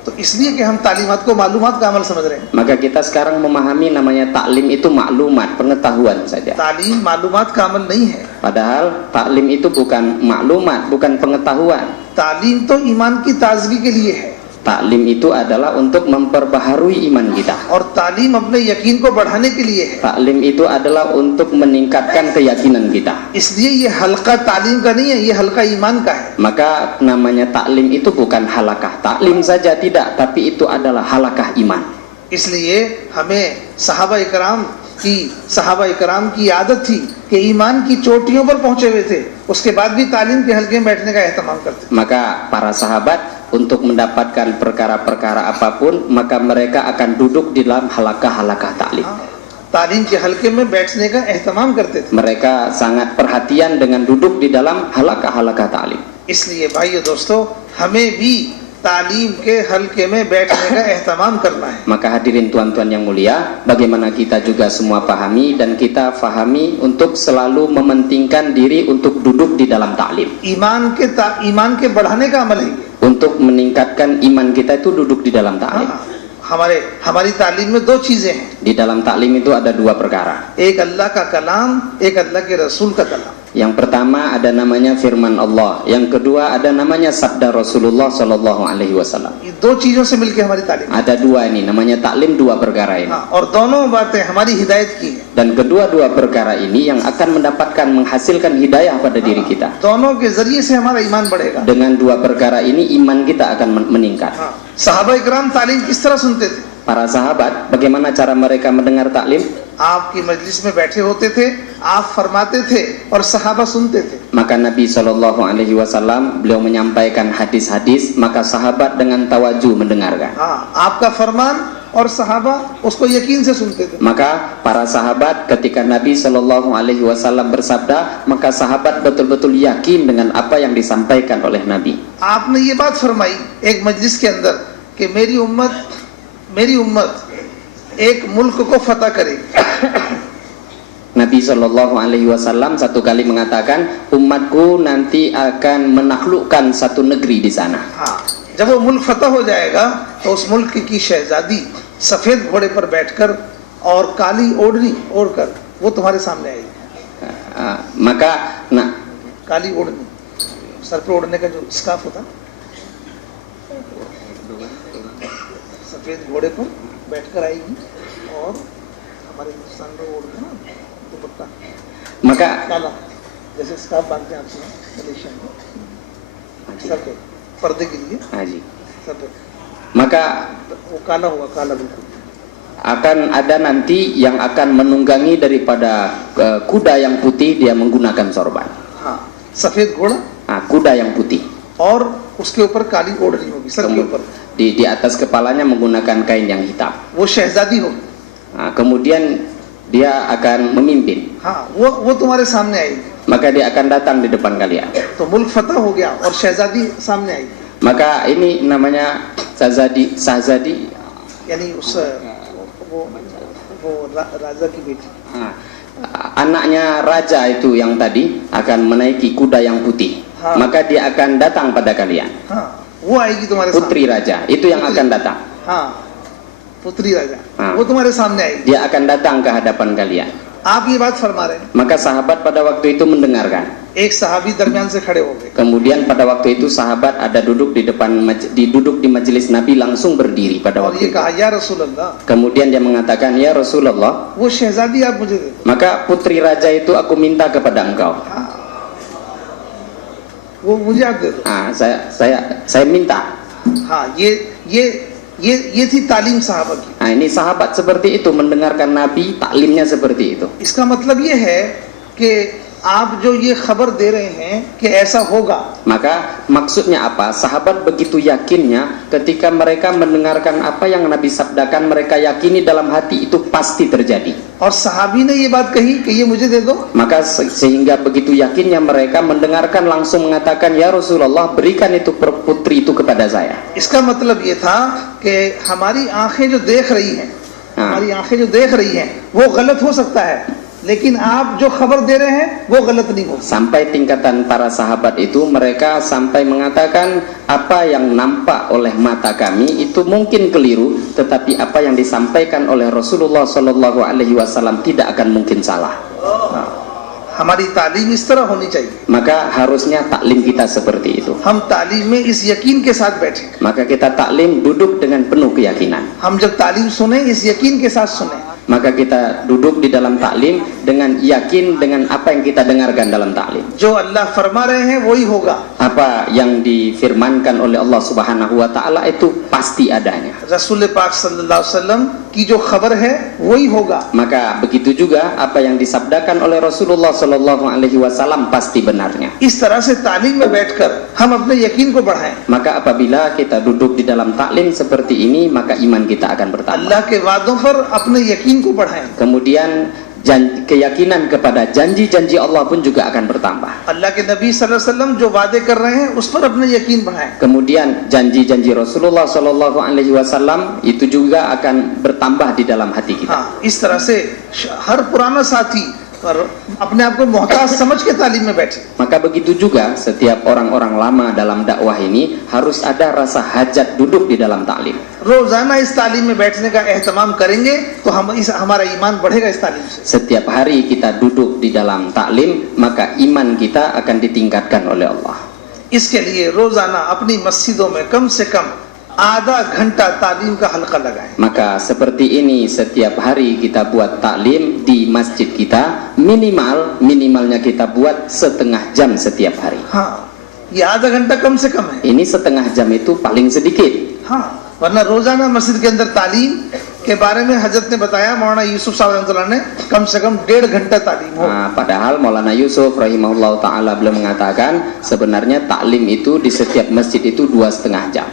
तो इसलिए कि हम तालीमात को मालूमात का अमल समझ रहे हैं. Maka kita sekarang memahami namanya taklim itu maklumat, pengetahuan saja. तालीम मालूमात का अमल नहीं है. Padahal taklim itu bukan maklumat, bukan pengetahuan. तालीम तो ईमान की ताजगी के लिए है. Taklim itu adalah untuk memperbaharui iman kita. और तालीम अपने यकीन को बढ़ाने के लिए है. Taklim itu adalah untuk meningkatkan keyakinan kita. इसलिए ये हल्का तालीम का नहीं है, ये हल्का ईमान का है. Maka namanya taklim itu bukan halakah taklim saja, tidak, tapi itu adalah halakah iman. इसलिए हमें सहाबा इकराम की आदत थी कि ईमान की चोटियों पर पहुंचे हुए थे, उसके बाद भी तालीम के हल्के में बैठने का एहतमाम करते. Maka para sahabat untuk mendapatkan perkara-perkara apapun, maka mereka akan duduk di dalam halakah-halakah taklim. तालीम के हलके में बैठने का एहतमाम करते थे। Mereka sangat perhatian dengan duduk di dalam halaqah-halaqah ta'lim. इसलिए भाइयों दोस्तों, हमें भी तालीम के हलके में बैठने का एहतमाम करना है। Maka hadirin tuan-tuan yang mulia, bagaimana kita juga semua pahami dan kita fahami untuk selalu mementingkan diri untuk duduk di dalam ta'lim. ईमान के बढ़ाने का अमल है ये। Untuk meningkatkan iman kita itu duduk di dalam ta'lim. हमारी तालीम में दो चीजें हैं, Di dalam ta'lim itu ada dua perkara. एक अल्लाह का कलाम, एक अल्लाह के रसूल का कलाम। Yang pertama ada namanya firman Allah, yang kedua ada namanya sabda Rasulullah Shallallahu Alaihi Wasallam. ये दो चीजों से मिलकर हमारी तालीम। Ada dua ini, namanya taklim, dua perkara ini. और दोनों बातें हमारी हिदायत की है। Dan kedua-dua perkara ini yang akan mendapatkan menghasilkan hidayah pada diri kita. दोनों के जरिए से हमारा ईमान बढ़ेगा। Dengan dua perkara ini iman kita akan meningkat. सहाबा इकराम तालीम किस तरह सुनते थे? Para sahabat, bagaimana cara mereka mendengar taklim? आपकी मजलिस में बैठे होते थे, आप फरमाते थे और सहाबा सुनते थे। Maka Nabi Shallallahu Alaihi Wasallam beliau menyampaikan hadis-hadis, maka sahabat dengan tawajuh mendengarkan. आपका फरमान और सहाबा उसको यकीन से सुनते थे। Maka para sahabat ketika Nabi Shallallahu Alaihi Wasallam bersabda, maka sahabat betul-betul yakin dengan apa yang disampaikan oleh Nabi. आपने ये बात फरमाई एक मजलिस के अंदर कि मेरी उम्मत एक मुल्क को फतह करेगी। Nabi Shallallahu Alaihi Wasallam satu kali mengatakan, umatku nanti akan menaklukkan satu negeri di sana. जब वो मुल्क फतह हो जाएगा तो उस मुल्क की शहजादी सफेद घोड़े पर बैठकर और काली ओढ़नी ओढ़कर वो तुम्हारे सामने आएगी। Maka काली ओढ़नी, सर पे ओढ़ने का जो स्कार्फ होता, सफेद घोड़े पर बैठकर आएगी और हमारे हिंदुस्तान में ओढ़ते ना दुपट्टा maka काला, जैसे स्कार्फ बांधते हैं आपसे मलेशिया में सर पे पर्दे के लिए सर पे, maka वो काला होगा, काला बिल्कुल। akan ada nanti yang akan menunggangi daripada kuda yang putih, dia menggunakan sorban. सफेद घोड़ा, kuda yang putih. और उसके ऊपर काली ओढ़नी होगी सर के ऊपर। Di atas kepalanya menggunakan kain yang hitam. वो शहजादी होगी। Kemudian dia akan memimpin. वो तुम्हारे सामने आएगी। Maka dia akan datang di depan kalian. तो मुल्क फतह हो गया और शहजादी सामने आएगी। Maka ini namanya sahzadi, यानी उस वो राजा की बेटी। Anaknya raja itu yang tadi akan menaiki kuda yang putih. Maka dia akan datang pada kalian. वो आएगी तुम्हारे सामने। Putri raja itu yang akan datang. पुत्री राजा वो तुम्हारे सामने आएगी। Dia akan datang ke hadapan kalian. आप ये बात फरमा रहे हैं। Maka sahabat pada waktu itu mendengarkan. एक सहाबी दरमियान से खड़े हो गए। Kemudian pada waktu itu sahabat ada duduk di depan duduk di majelis Nabi, langsung berdiri pada और waktu ये itu. कहा या रसूलल्लाह, Kemudian dia mengatakan, ya Rasulullah, वो शहजादी आप मुझे दे दो। maka putri raja itu aku minta kepada engkau. वो मुझे आप दे दो। Saya minta. ये थी तालीम साहबा की। Ini sahabat seperti itu mendengarkan Nabi, taklimnya seperti itu. इसका मतलब ये है कि आप जो ये खबर दे रहे हैं कि ऐसा होगा। Maka maksudnya apa? Sahabat begitu yakinnya ketika mereka mendengarkan apa yang Nabi sabdakan, mereka yakini dalam hati itu pasti terjadi. और सहाबी ने ये बात कही कि ये मुझे दे दो। Maka sehingga begitu yakinnya mereka mendengarkan langsung mengatakan, ya Rasulullah, berikan itu putri itu kepada saya. इसका मतलब ये था कि हमारी आंखें जो देख रही हैं, हमारी आंखें जो देख रही हैं वो गलत हो सकता है, लेकिन आप जो खबर दे रहे हैं वो गलत नहीं हो। Sampai tingkatan para sahabat itu mereka sampai mengatakan apa yang nampak oleh mata kami itu mungkin keliru, tetapi apa yang disampaikan oleh Rasulullah Shallallahu Alaihi Wasallam tidak akan mungkin salah. हमारी तालीम इस तरह होनी चाहिए। Maka harusnya taklim kita seperti itu. हम तालीम में इस यकीन के साथ बैठे। Maka kita taklim duduk dengan penuh keyakinan. हम जब तालीम सुने इस यकीन के साथ सुने। Maka kita duduk di dalam taklim dengan yakin dengan apa yang kita dengarkan dalam taklim. जो अल्लाह फरमा रहे हैं वही होगा। Apa yang difirmankan oleh Allah Subhanahu wa taala itu pasti adanya. रसूल पाक सल्लल्लाहु अलैहि वसल्लम की जो खबर है वही होगा. Maka begitu juga apa yang disabdakan oleh Rasulullah sallallahu alaihi wasallam pasti benarnya. इस तरह से तालीम में बैठकर हम अपने यकीन को बढ़ाएं. Maka apabila kita duduk di dalam taklim seperti ini, maka iman kita akan bertambah. अल्लाह के वादों पर अपने यकीन को बढ़ाएं. Kemudian keyakinan kepada janji-janji Allah pun juga akan bertambah. अल्लाह के नबी सल्लल्लाहु अलैहि वसल्लम जो वादे कर रहे हैं उस पर अपने यकीन बढ़ाएं. Kemudian janji-janji Rasulullah sallallahu alaihi wasallam itu juga akan bertambah di dalam hati kita. हाँ, इस तरह से हर पुराना साथी और अपने आप को मोहताज समझ के तालीम में बैठे. Maka begitu juga setiap orang-orang lama dalam dakwah ini harus ada rasa hajat duduk di dalam taklim. रोजाना इस तालीम में बैठने का एहतमाम करेंगे तो हमारा ईमान बढ़ेगा इस तालीम से. Setiap hari kita duduk di dalam taklim, maka iman kita akan ditingkatkan oleh Allah. इसके लिए रोजाना अपनी मस्जिदों में कम से कम आधा घंटा तालीम का हल्का लगाएं. Maka seperti ini setiap hari kita buat taklim di masjid kita, minimalnya kita buat setengah jam setiap hari. हाँ, ये आधा घंटा कम से कम है. Ini setengah jam itu paling sedikit. हाँ, वरना रोजाना मस्जिद के अंदर तालीम के बारे में हजरत ने बताया, मौलाना यूसुफ साहब रहमतुल्लाह ने कम से कम 1.5 घंटा तालीम हो. Padahal Maulana Yusuf rahimahullah ta'ala beliau mengatakan sebenarnya taklim itu di setiap masjid itu 2,5 jam.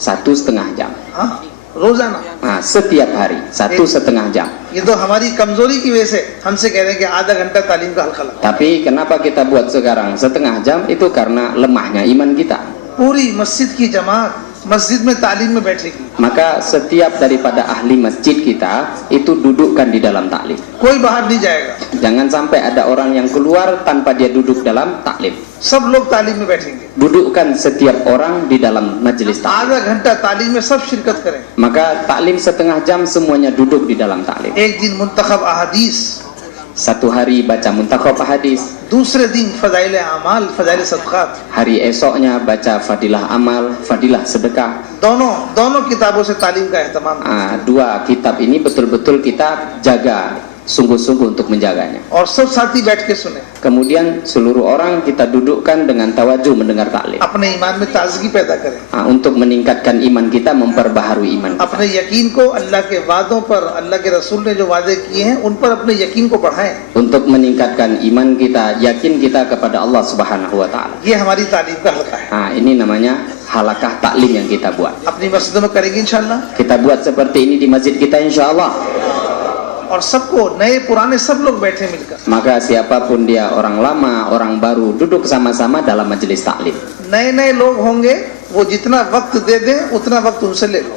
1,5 jam. हाँ, रोजाना. Setiap hari 1,5 jam. ये तो हमारी कमजोरी की वजह से हमसे कह रहे हैं कि आधा घंटा तालीम का हल्का लगा. Tapi kenapa kita buat sekarang setengah jam? Itu karena lemahnya iman kita. पूरी मस्जिद की जमात मस्जिद में तालीम में बैठेगी. Maka setiap daripada ahli masjid kita itu dudukkan di dalam taklim. कोई बाहर नहीं जाएगा. Jangan sampai ada orang yang keluar tanpa dia duduk dalam taklim. सब लोग तालीम में बैठेंगे. Dudukkan setiap orang di dalam majelis taklim. आधा घंटा तालीम में सब शिरकत करें. Maka taklim setengah jam semuanya duduk di dalam taklim. एक दिन मुंतखब अहादीस, Satu hari baca muntakhab hadis, दूसरे दिन फजाइल अमाल, फजाइल सदकात. hari esoknya baca fadilah amal, fadilah sedekah. दोनों किताबों से तालीम का एहतमाम. Dua kitab ini betul-betul kita jaga sungguh-sungguh untuk menjaganya. और सब साथी बैठ के सुने. Kemudian seluruh orang kita dudukkan dengan tawajuh mendengar taklim. अपने ईमान में ताजगी पैदा करें. Untuk meningkatkan iman kita, memperbaharui iman kita. अपने यकीन को अल्लाह के वादों पर, अल्लाह के रसूल ने जो वादे किए हैं उन पर अपने यकीन को बढ़ाएं. Untuk meningkatkan iman kita, yakin kita kepada Allah Subhanahu wa taala. ये हमारी तालीम का हल्का है. Ini namanya halakah taklim yang kita buat. अपनी मस्जिदों में करेंगे इंशाअल्लाह. Kita buat seperti ini di masjid kita insyaallah. और सबको, नए पुराने सब लोग बैठे मिलकर. Maka siapapun dia, orang lama, orang baru, duduk sama-sama dalam majelis taklim. नए लोग होंगे, वो जितना वक्त दे दे उतना वक्त उनसे ले लो.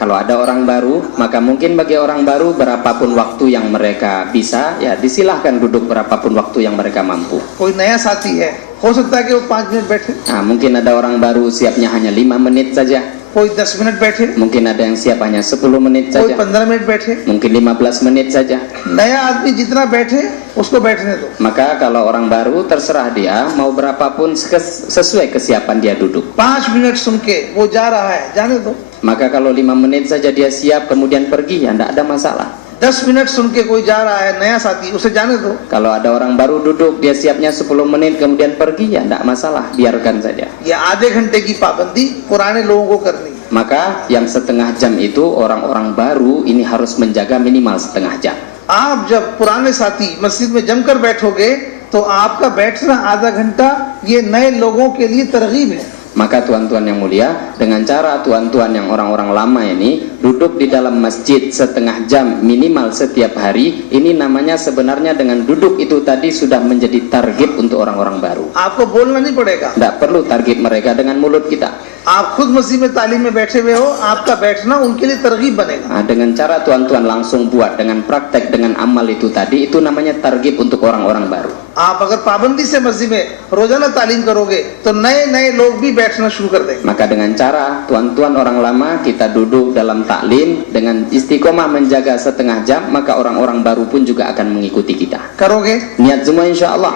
Kalau ada orang baru, maka mungkin bagi orang baru berapapun waktu yang mereka bisa, ya disilahkan duduk berapapun waktu yang mereka mampu. कोई नया साथी है, हो सकता है कि वो 5 मिनट बैठे. Mungkin ada orang baru siapnya hanya 5 menit saja. कोई 10 मिनट बैठे. Mungkin ada yang siap hanya 10 menit कोई saja. 15 मिनट बैठे. Mungkin 15 menit saja. नया आदमी जितना बैठे उसको बैठने दो. Maka kalau orang baru terserah dia mau berapapun sesuai kesiapan dia duduk. 5 मिनट सुन के वो जा रहा है, जाने दो. Maka kalau 5 menit saja dia siap kemudian pergi, ya tidak ada masalah. 10 मिनट सुन के कोई जा रहा है, नया साथी, उसे जाने दो. Kalau ada orang baru duduk, dia siapnya 10 menit kemudian pergi, ya tidak masalah, biarkan saja. ये आधे घंटे की पाबंदी पुराने लोगों को करनी. Maka yang setengah jam itu orang-orang baru ini harus menjaga minimal setengah jam. आप जब पुराने साथी मस्जिद में जमकर बैठोगे तो आपका बैठना आधा घंटा ये नए लोगों के लिए तरगीब है. Maka tuan-tuan yang mulia, dengan cara tuan-tuan yang orang-orang lama ini duduk di dalam masjid setengah jam minimal setiap hari, ini namanya sebenarnya dengan duduk itu tadi sudah menjadi target untuk orang-orang baru. आपको बोलना नहीं पड़ेगा. Tidak perlu target mereka dengan mulut kita. आप खुद मस्जिद में तालीम में बैठे हुए हो, आपका बैठना उनके लिए तरगीब बनेगा. Dengan cara tuan-tuan langsung buat dengan praktek dengan amal itu tadi, itu namanya target untuk orang-orang baru. आप अगर पाबंदी से मस्जिद में रोजाना तालीम करोगे तो नए लोग भी बैठना शुरू कर देंगे. Maka dengan cara tuan-tuan orang lama kita duduk dalam taklim dengan istiqomah menjaga setengah jam, maka orang-orang baru pun juga akan mengikuti kita. करोगे? Niat semua insyaallah.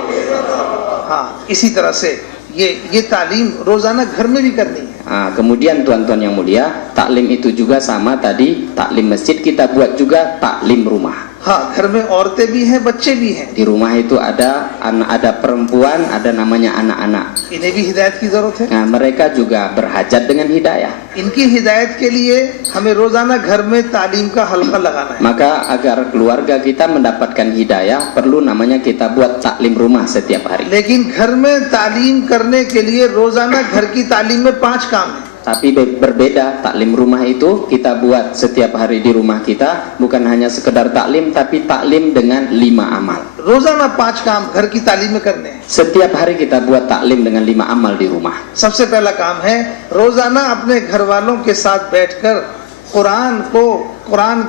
हाँ, इसी तरह से ये तालीम रोजाना घर में भी करनी है. Kemudian tuan-tuan yang mulia, taklim itu juga sama tadi, taklim masjid kita buat juga taklim rumah. हाँ, घर में औरतें भी हैं, बच्चे भी हैं, Di rumah itu ada perempuan, ada namanya anak-anak. इन्हें भी हिदायत की जरूरत है. Nah, mereka juga berhajat dengan hidayah. इनकी हिदायत के लिए हमें रोजाना घर में तालीम का हल्का लगाना है. Maka agar keluarga kita mendapatkan hidayah, perlu namanya kita buat taklim rumah setiap hari. लेकिन घर में तालीम करने के लिए रोजाना घर की तालीम में 5 काम है. Tapi berbeda, taklim rumah itu kita buat setiap hari di rumah kita, bukan hanya sekedar taklim, tapi taklim dengan 5 amal. रोजाना 5 काम घर की तालीम में करने हैं. Setiap hari kita buat taklim dengan 5 amal di rumah. सबसे पहला काम है रोजाना अपने घर वालों के साथ बैठकर कुरान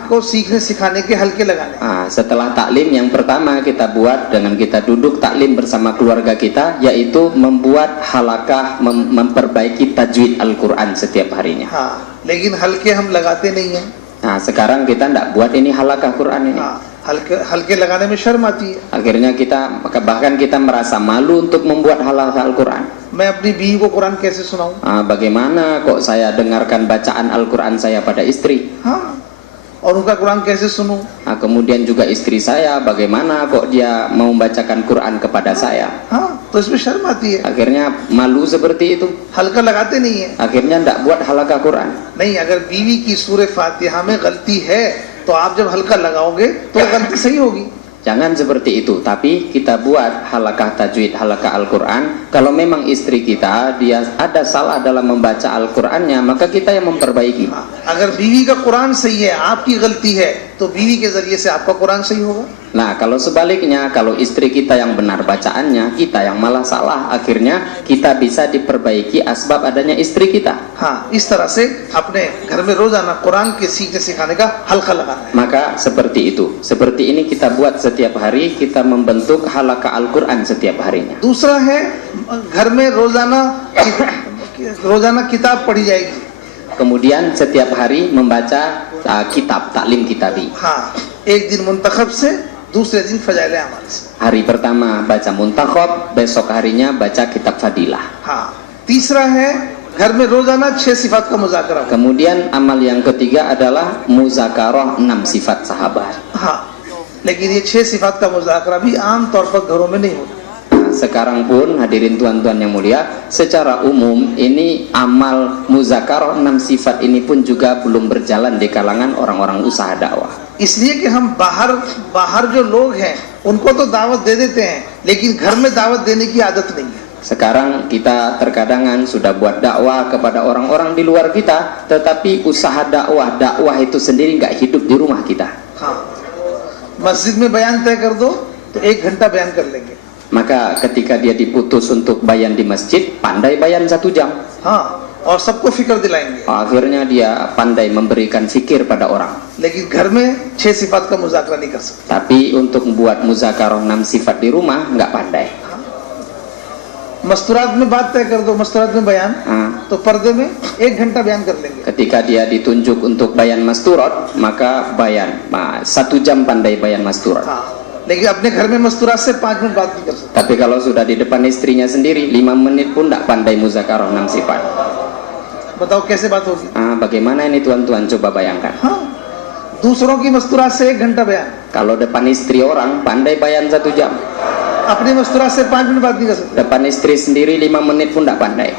को सीखने सिखाने के हल्के लगाने. Setelah taklim, yang pertama kita buat dengan kita duduk taklim bersama keluarga kita, yaitu membuat halakah memperbaiki tajwid Al-Quran setiap harinya. हाँ, लेकिन हल्के हम लगाते नहीं हैं. Nah, sekarang kita tidak buat ini halakah Quran ini. हल्के लगाने में शर्म आती है. Akhirnya bahkan kita merasa malu untuk membuat halakah Al-Quran. मैं अपनी बीवी को कुरान कैसे सुनाऊं? Bagaimana kok saya dengarkan bacaan Al-Quran saya pada istri? और उनका कुरान कैसे सुनूं? Kemudian juga istri saya, bagaimana kok dia mau membacakan Quran kepada saya? तो इसमें शर्म आती है. Akhirnya malu seperti itu. हल्का लगाते नहीं है. Akhirnya tidak buat halakah Quran. नहीं, अगर बीवी की सूरह फातिहा में गलती है तो आप जब हल्का लगाओगे तो गलती सही होगी. Jangan seperti itu, tapi kita buat halakah tajwid, halakah Al-Quran. Kalau memang istri kita dia ada salah dalam membaca Al-Qurannya, maka kita yang memperbaiki. अगर बीवी का कुरान सही है, आपकी गलती है, तो बीवी के जरिए से आपका कुरान सही होगा. Nah, kalau sebaliknya, kalau istri kita yang benar bacaannya, kita yang malah salah, akhirnya kita bisa diperbaiki asbab adanya istri kita. इस तरह से अपने घर में रोजाना कुरान के सीखने सिखाने का हल्का लगाना है. Maka seperti itu. Seperti ini kita buat setiap hari, kita membentuk halakah Al-Quran setiap harinya. दूसरा है घर में रोजाना किताब पढ़ी जाएगी. Kemudian setiap hari membaca kitab, taklim kitabi. एक दिन मुंतखब से, दूसरे दिन फजाइल अमाल से. Hari pertama baca muntakhab, besok harinya baca kitab fadilah. तीसरा है घर में रोजाना 6 सिफात का मुज़ाकरा. Kemudian amal yang ketiga adalah muzakarah 6 sifat sahabat. लेकिन ये 6 सिफात का मुज़ाकरा भी आम तौर पर घरों में नहीं होता. Sekarang pun hadirin tuan-tuan yang mulia, secara umum ini amal muzakarah 6 sifat ini pun juga belum berjalan di kalangan orang-orang usaha dakwah. इसलिए कि हम बाहर जो लोग हैं उनको तो दावत दे देते हैं, लेकिन घर में दावत देने की आदत नहीं है. Sekarang kita terkadangan sudah buat dakwah kepada orang-orang di luar kita, tetapi usaha dakwah itu sendiri nggak hidup di rumah kita. मस्जिद में बयान तय कर दो तो 1 घंटा बयान कर लेंगे. Maka ketika dia diputus untuk bayan di masjid, pandai bayan 1 jam. और सबको फिक्र दिलाएंगे. Akhirnya dia pandai memberikan fikir pada orang. लेकिन घर में 6 सिफात का मुज़ाकरा नहीं कर सकते. Tapi untuk membuat muzakarah 6 sifat di rumah nggak pandai. मस्तूरात में बात तय कर दो, मस्तूरात में बयान, तो पर्दे में 1 घंटा बयान कर लेंगे. Ketika dia ditunjuk untuk bayan masturat, maka bayan 1 jam pandai bayan masturat. लेकिन अपने घर में मस्तूरात से 5 मिनट बात नहीं कर सकते. Tapi kalau sudah di depan istrinya sendiri, 5 menit pun tidak pandai muzakarah 6 sifat. बताओ कैसे बात होगी? Bagaimana ini tuan-tuan, coba bayangkan. दूसरों की मस्तूरात से 1 घंटा बयान. Kalau depan istri orang pandai bayan 1 jam. अपनी मस्तूरात से 5 मिनट बात नहीं कर सकते. Depan istri sendiri 5 menit pun tidak pandai.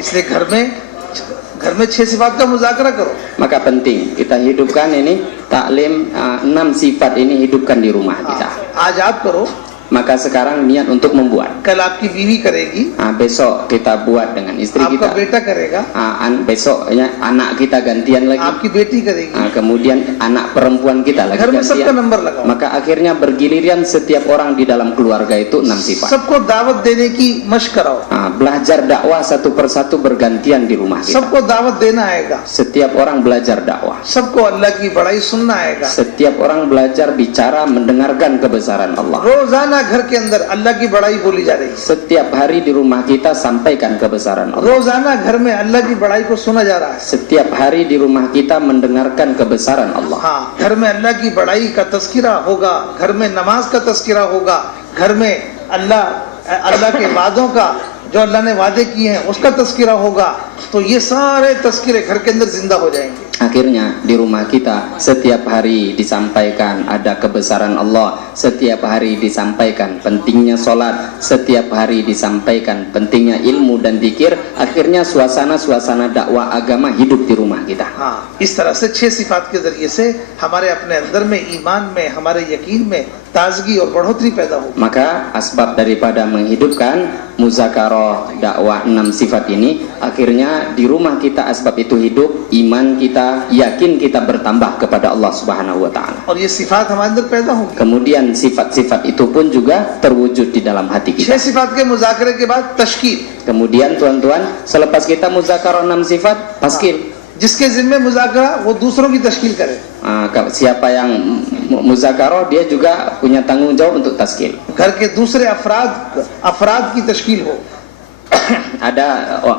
इसलिए घर में 6 सिफात का मुज़ाकरा करो. Maka penting kita hidupkan ini taklim 6 sifat ini, hidupkan di rumah kita. आज आप करो. Maka sekarang niat untuk membuat. कल आपकी बीवी करेगी. Besok kita buat dengan istri kita. आपका बेटा करेगा. Besoknya anak kita gantian lagi. आपकी बेटी करेगी. Kemudian anak perempuan kita lagi घर में सबका gantian. नंबर लगाओ. Maka akhirnya bergiliran setiap orang di dalam keluarga itu 6 sifat. सबको दावत देने की मशक कराओ. Belajar dakwah satu persatu bergantian di rumah kita. सबको दावत देना आएगा. Setiap orang belajar dakwah. सबको अल्लाह की बड़ाई सुनना आएगा. Setiap orang belajar bicara mendengarkan kebesaran Allah. रोजाना घर के अंदर अल्लाह की बड़ाई बोली जा रही है. Setiap hari di rumah kita sampaikan kebesaran Allah. रोजाना घर में अल्लाह की बड़ाई को सुना जा रहा है. Setiap hari di rumah kita mendengarkan kebesaran Allah. घर में अल्लाह की बड़ाई का तज़किरा होगा, घर में नमाज का तज़किरा होगा, घर में अल्लाह के वादों का, जो अल्लाह ने वादे किए हैं उसका तज़किरा होगा. तो ये सारे तज़किरे घर के अंदर जिंदा हो जाएंगे. Akhirnya di rumah kita setiap hari disampaikan ada kebesaran Allah, setiap hari disampaikan pentingnya sholat, setiap hari disampaikan pentingnya ilmu dan zikir. Akhirnya suasana-suasana dakwah agama hidup di rumah kita. इस तरह से 6 सिफात के जरिए से हमारे अपने अंदर में, ईमान में, हमारे यकीन में ताजगी और बढ़ोतरी पैदा हो. Maka asbab daripada menghidupkan muzakarah dakwah 6 sifat ini, akhirnya di rumah kita asbab itu hidup, iman kita, yakin kita bertambah kepada Allah Subhanahu wa taala. और ये सिफात हमारे अंदर पैदा होंगी. Kemudian sifat-sifat itu pun juga terwujud di dalam hati 6 kita. सिफात के मुज़ाकरे के बाद तश्कील. Kemudian tuan-tuan, selepas kita muzakarah 6 sifat, taskil. जिसके जिम्मे मुज़ाकरा वो दूसरों की तश्कील करे. Siapa yang muzakarah dia juga punya tanggung jawab untuk taskil. घर के दूसरे अफराद की तश्कील हो. Ada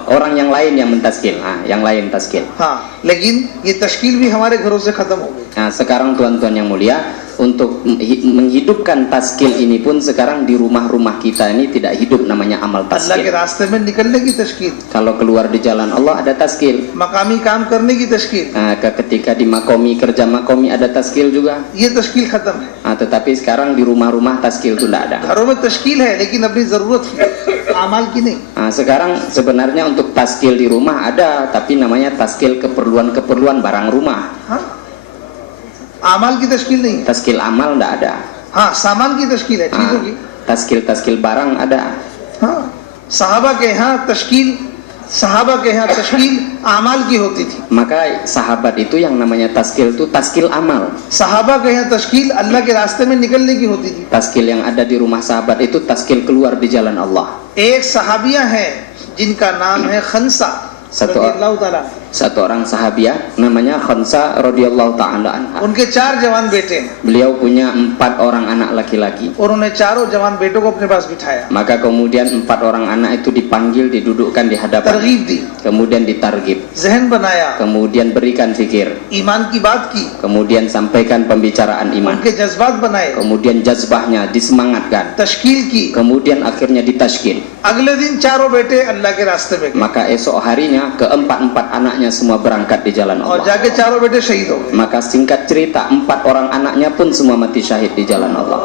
orang yang lain yang mentaskil, yang lain taskil. हाँ, लेकिन ये तश्कील भी हमारे घरों से खत्म हो गई. Sekarang tuan-tuan yang mulia, untuk menghidupkan taskil ini pun sekarang di rumah-rumah kita ini tidak hidup namanya amal अल्लाह के taskil. रास्ते में निकलने की तश्कील, Kalau keluar di jalan Allah ada taskil. मकामी काम करने की तश्कील, Ketika di makomi, kerja makomi ada taskil juga. ये तश्कील खत्म है. Tetapi sekarang di rumah-rumah taskil itu tidak ada. घरों में तश्कील है लेकिन अपनी जरूरत की, अमाल की नहीं. Sekarang sebenarnya untuk taskil di rumah ada, tapi namanya taskil keperluan barang rumah. हाँ, अमाल की तश्कील नहीं है. Taskil amal tidak ada. हाँ, सामान की तश्कील है, चीजों की. Taskil barang ada. हाँ, सहाबा के यहाँ तश्कील अमाल की होती थी. Maka sahabat itu yang namanya taskil itu taskil amal. सहाबा के यहाँ तश्कील अल्लाह के रास्ते में निकलने की होती थी. Taskil yang ada di rumah sahabat itu taskil keluar di jalan Allah. एक सहाबिया है जिनका नाम है खंसा रज़ियल्लाहु ताला. Satu orang sahabiah namanya Khansa radhiyallahu ta'ala anha. उनके 4 जवान बेटे हैं Beliau punya 4 orang anak laki-laki. और उन्हें चारों जवान बेटों को अपने पास बिठाया, Maka kemudian 4 orang anak itu dipanggil, didudukkan di hadapan. तरगीब दी, Kemudian ditargib. जहन बनाया, Kemudian berikan fikir. ईमान की बात की, Kemudian sampaikan pembicaraan iman. उनके जज्बात बनाए, Kemudian jazbahnya disemangatkan. तश्कील की. Kemudian akhirnya ditashkil. अगले दिन चारों बेटे अल्लाह के रास्ते में गए Maka esok harinya keempat anaknya semua berangkat di jalan और Allah. जाके चारों बेटे शहीद हो गए. Maka singkat cerita 4 orang anaknya pun semua mati syahid di jalan Allah.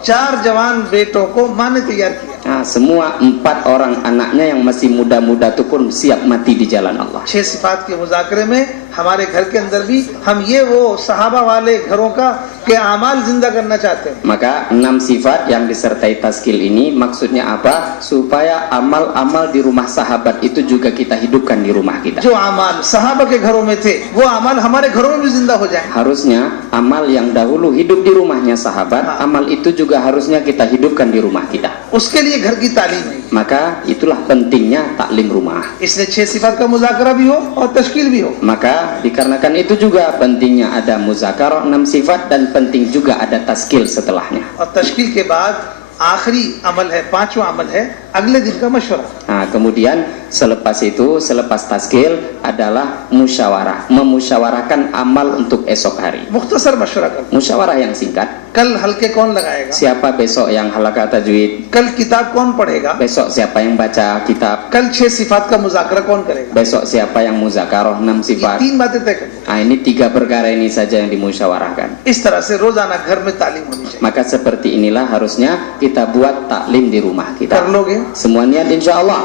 4 जवान बेटों को माँ ने तैयार किया. Semua 4 orang anaknya yang masih muda-muda itu pun siap mati di jalan Allah. 6 सिफात के मुज़ाकरे में हमारे घर के अंदर भी हम ये वो सहाबा वाले घरों का के अमाल जिंदा करना चाहते हैं. Maka 6 sifat yang disertai taskil ini maksudnya apa? Supaya amal-amal di rumah sahabat itu juga kita hidupkan di rumah kita. जो अमाल सहाबा के घरों में थे वो अमाल हमारे घरों में भी जिंदा हो जाए. Harusnya amal yang dahulu hidup di rumahnya sahabat, amal itu juga harusnya kita hidupkan di rumah kita. उसके लिए घर की तालीम है. Maka itulah pentingnya taklim rumah. इसलिए 6 सिफात का मुज़ाकरा भी हो और तश्कील भी हो. Maka dikarenakan itu juga pentingnya ada muzakarah 6 sifat dan penting juga ada taskil setelahnya. और तश्कील के बाद आखिरी अमल है, 5वां अमल है अगले दिन का मशवरा. Kemudian selepas taskil adalah musyawarah, memusyawarahkan amal untuk esok hari. मुख्तसर मशवरा कर. Musyawarah yang singkat. कल हल्के कौन लगाएगा, Siapa besok yang halaqah tajwid? कल किताब कौन पढ़ेगा, Besok siapa yang baca kitab? कल 6 सिफात का मुज़ाकरा कौन करेगा. Besok siapa yang muzakarah 6 ये sifat? 3 बातें तय कर. Ini 3 perkara ini saja yang dimusyawarahkan. इस तरह से रोजाना घर में तालीम होनी चाहिए. Maka seperti inilah harusnya kita buat taklim di rumah कर kita. लोगे. Semua niat insya Allah.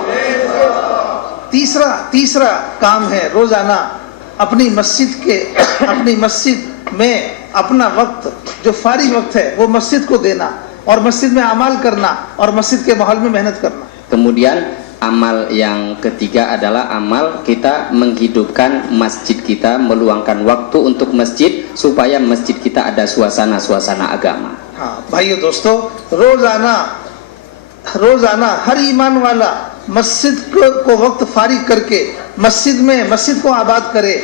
तीसरा काम है रोजाना अपनी मस्जिद में अपना वक्त जो फारिग वक्त है वो मस्जिद को देना और मस्जिद में अमाल करना और मस्जिद के माहौल में मेहनत करना. Kemudian amal yang ketiga adalah amal kita menghidupkan masjid kita, meluangkan waktu untuk masjid supaya masjid kita ada suasana agama. हाँ भाइयों दोस्तों, रोजाना हर ईमान वाला मस्जिद को वक्त फारिग करके मस्जिद को आबाद करे,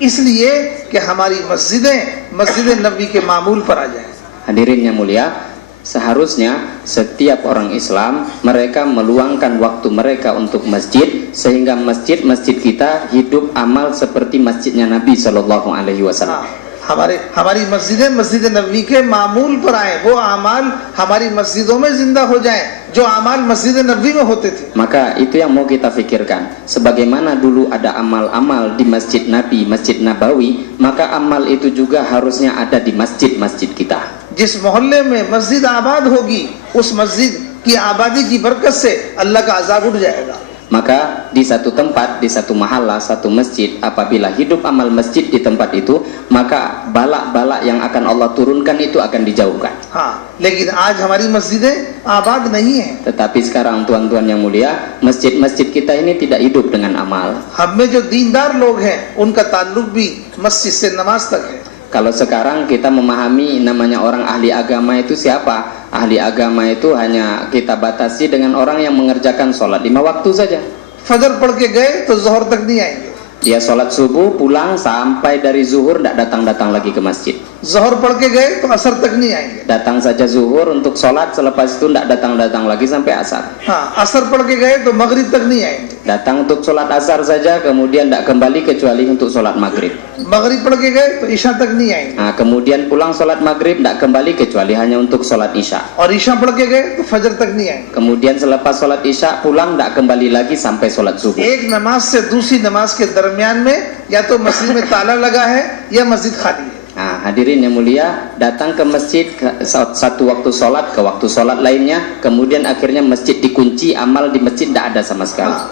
इसलिए कि हमारी मस्जिद नबी के मामूल पर आ जाए. Hadirin yang mulia, seharusnya setiap orang Islam mereka meluangkan waktu mereka untuk masjid sehingga masjid kita hidup amal seperti masjidnya Nabi Shallallahu Alaihi Wasallam. हमारी मस्जिदें मस्जिद नबवी के मामूल पर आए, वो अमाल हमारी मस्जिदों में जिंदा हो जाएं जो अमाल मस्जिद नबवी में होते थे। Maka itu yang mau kita fikirkan. Sebagaimana dulu ada amal-amal di Masjid Nabi, Masjid Nabawi, maka amal itu juga harusnya ada di masjid-masjid kita. जिस मोहल्ले में मस्जिद आबाद होगी, उस मस्जिद की आबादी की बरकत से अल्लाह का अजाब उठ जाएगा। Maka di satu tempat, di satu mahallah, satu masjid, apabila hidup amal masjid di tempat itu, maka balak-balak yang akan Allah turunkan itu akan dijauhkan. हाँ, लेकिन आज हमारी मस्जिदें आबाद नहीं हैं। Tetapi sekarang tuan-tuan yang mulia, masjid-masjid kita ini tidak hidup dengan amal. हम में जो दीनदार लोग हैं, उनका ताल्लुक भी मस्जिद से नमाज तक है। Kalau sekarang kita memahami namanya orang ahli agama itu siapa? Ahli agama itu hanya kita batasi dengan orang yang mengerjakan sholat 5 waktu saja. फजर पढ़ के गए तो जोहर तक नहीं आएंगे, Dia sholat subuh, pulang sampai dari zuhur tidak datang-datang lagi ke masjid. जोहर पढ़ के गए तो असर तक नहीं आएंगे, Datang saja zuhur untuk sholat, selepas itu tidak datang-datang lagi sampai asar. हाँ, असर पढ़ के गए तो मगरिब तक नहीं आएंगे, Datang untuk sholat asar saja, kemudian tidak kembali kecuali untuk sholat maghrib. मगरिब पढ़ के गए तो ईशा तक नहीं आएंगे, Nah, kemudian pulang sholat maghrib tidak kembali kecuali hanya untuk sholat isya. और ईशा पढ़ के गए तो फजर तक नहीं आएंगे। Kemudian selepas sholat isya pulang tidak kembali lagi sampai sholat subuh. एक नमाज से दूसरी नमाज के दरमियान में या तो मस्जिद में ताला लगा है या मस्जिद खाली है। Nah, hadirin yang mulia, datang ke masjid satu waktu sholat ke waktu sholat lainnya, kemudian akhirnya masjid dikunci, amal di masjid tidak ada sama sekali. हाँ,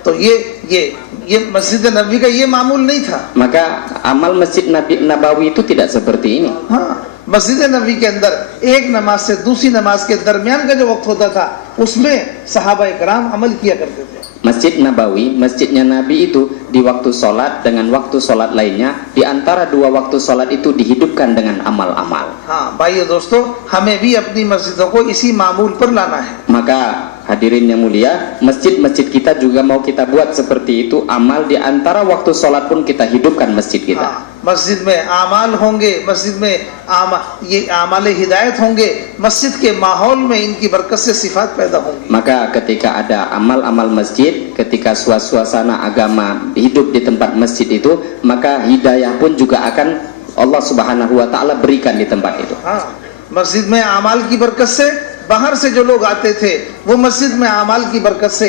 तो ये मस्जिद नबी का ये मामूल नहीं था। Maka amal masjid Nabawi itu tidak seperti ini. हाँ, मस्जिद नबी के अंदर एक नमाज से दूसरी नमाज के दरमियान का जो वक्त होता था, उसमें सहाबा इकराम अमल किया करते थे। Masjid Nabawi, masjidnya Nabi itu di waktu sholat dengan waktu sholat lainnya, di antara dua waktu sholat itu dihidupkan dengan amal-amal. हाँ भाइयों दोस्तों, हमें भी अपनी मस्जिदों को इसी मामूल पर लाना है। Maka hadirin yang mulia, masjid-masjid kita juga mau kita buat seperti itu, amal di antara waktu sholat pun kita hidupkan masjid kita. हाँ, मस्जिद में आमाल होंगे, मस्जिद में ये आमाल हिदायत होंगे, मस्जिद के माहौल में इनकी बरकत से सिफात पैदा होंगी। Maka ketika ada amal-amal masjid, ketika suasana agama hidup di tempat masjid itu, maka hidayah pun juga akan Allah Subhanahu wa taala berikan di tempat itu. हाँ, मस्जिद में आमाल की बरकत से बाहर से जो लोग आते थे, वो मस्जिद में आमाल की बरकत से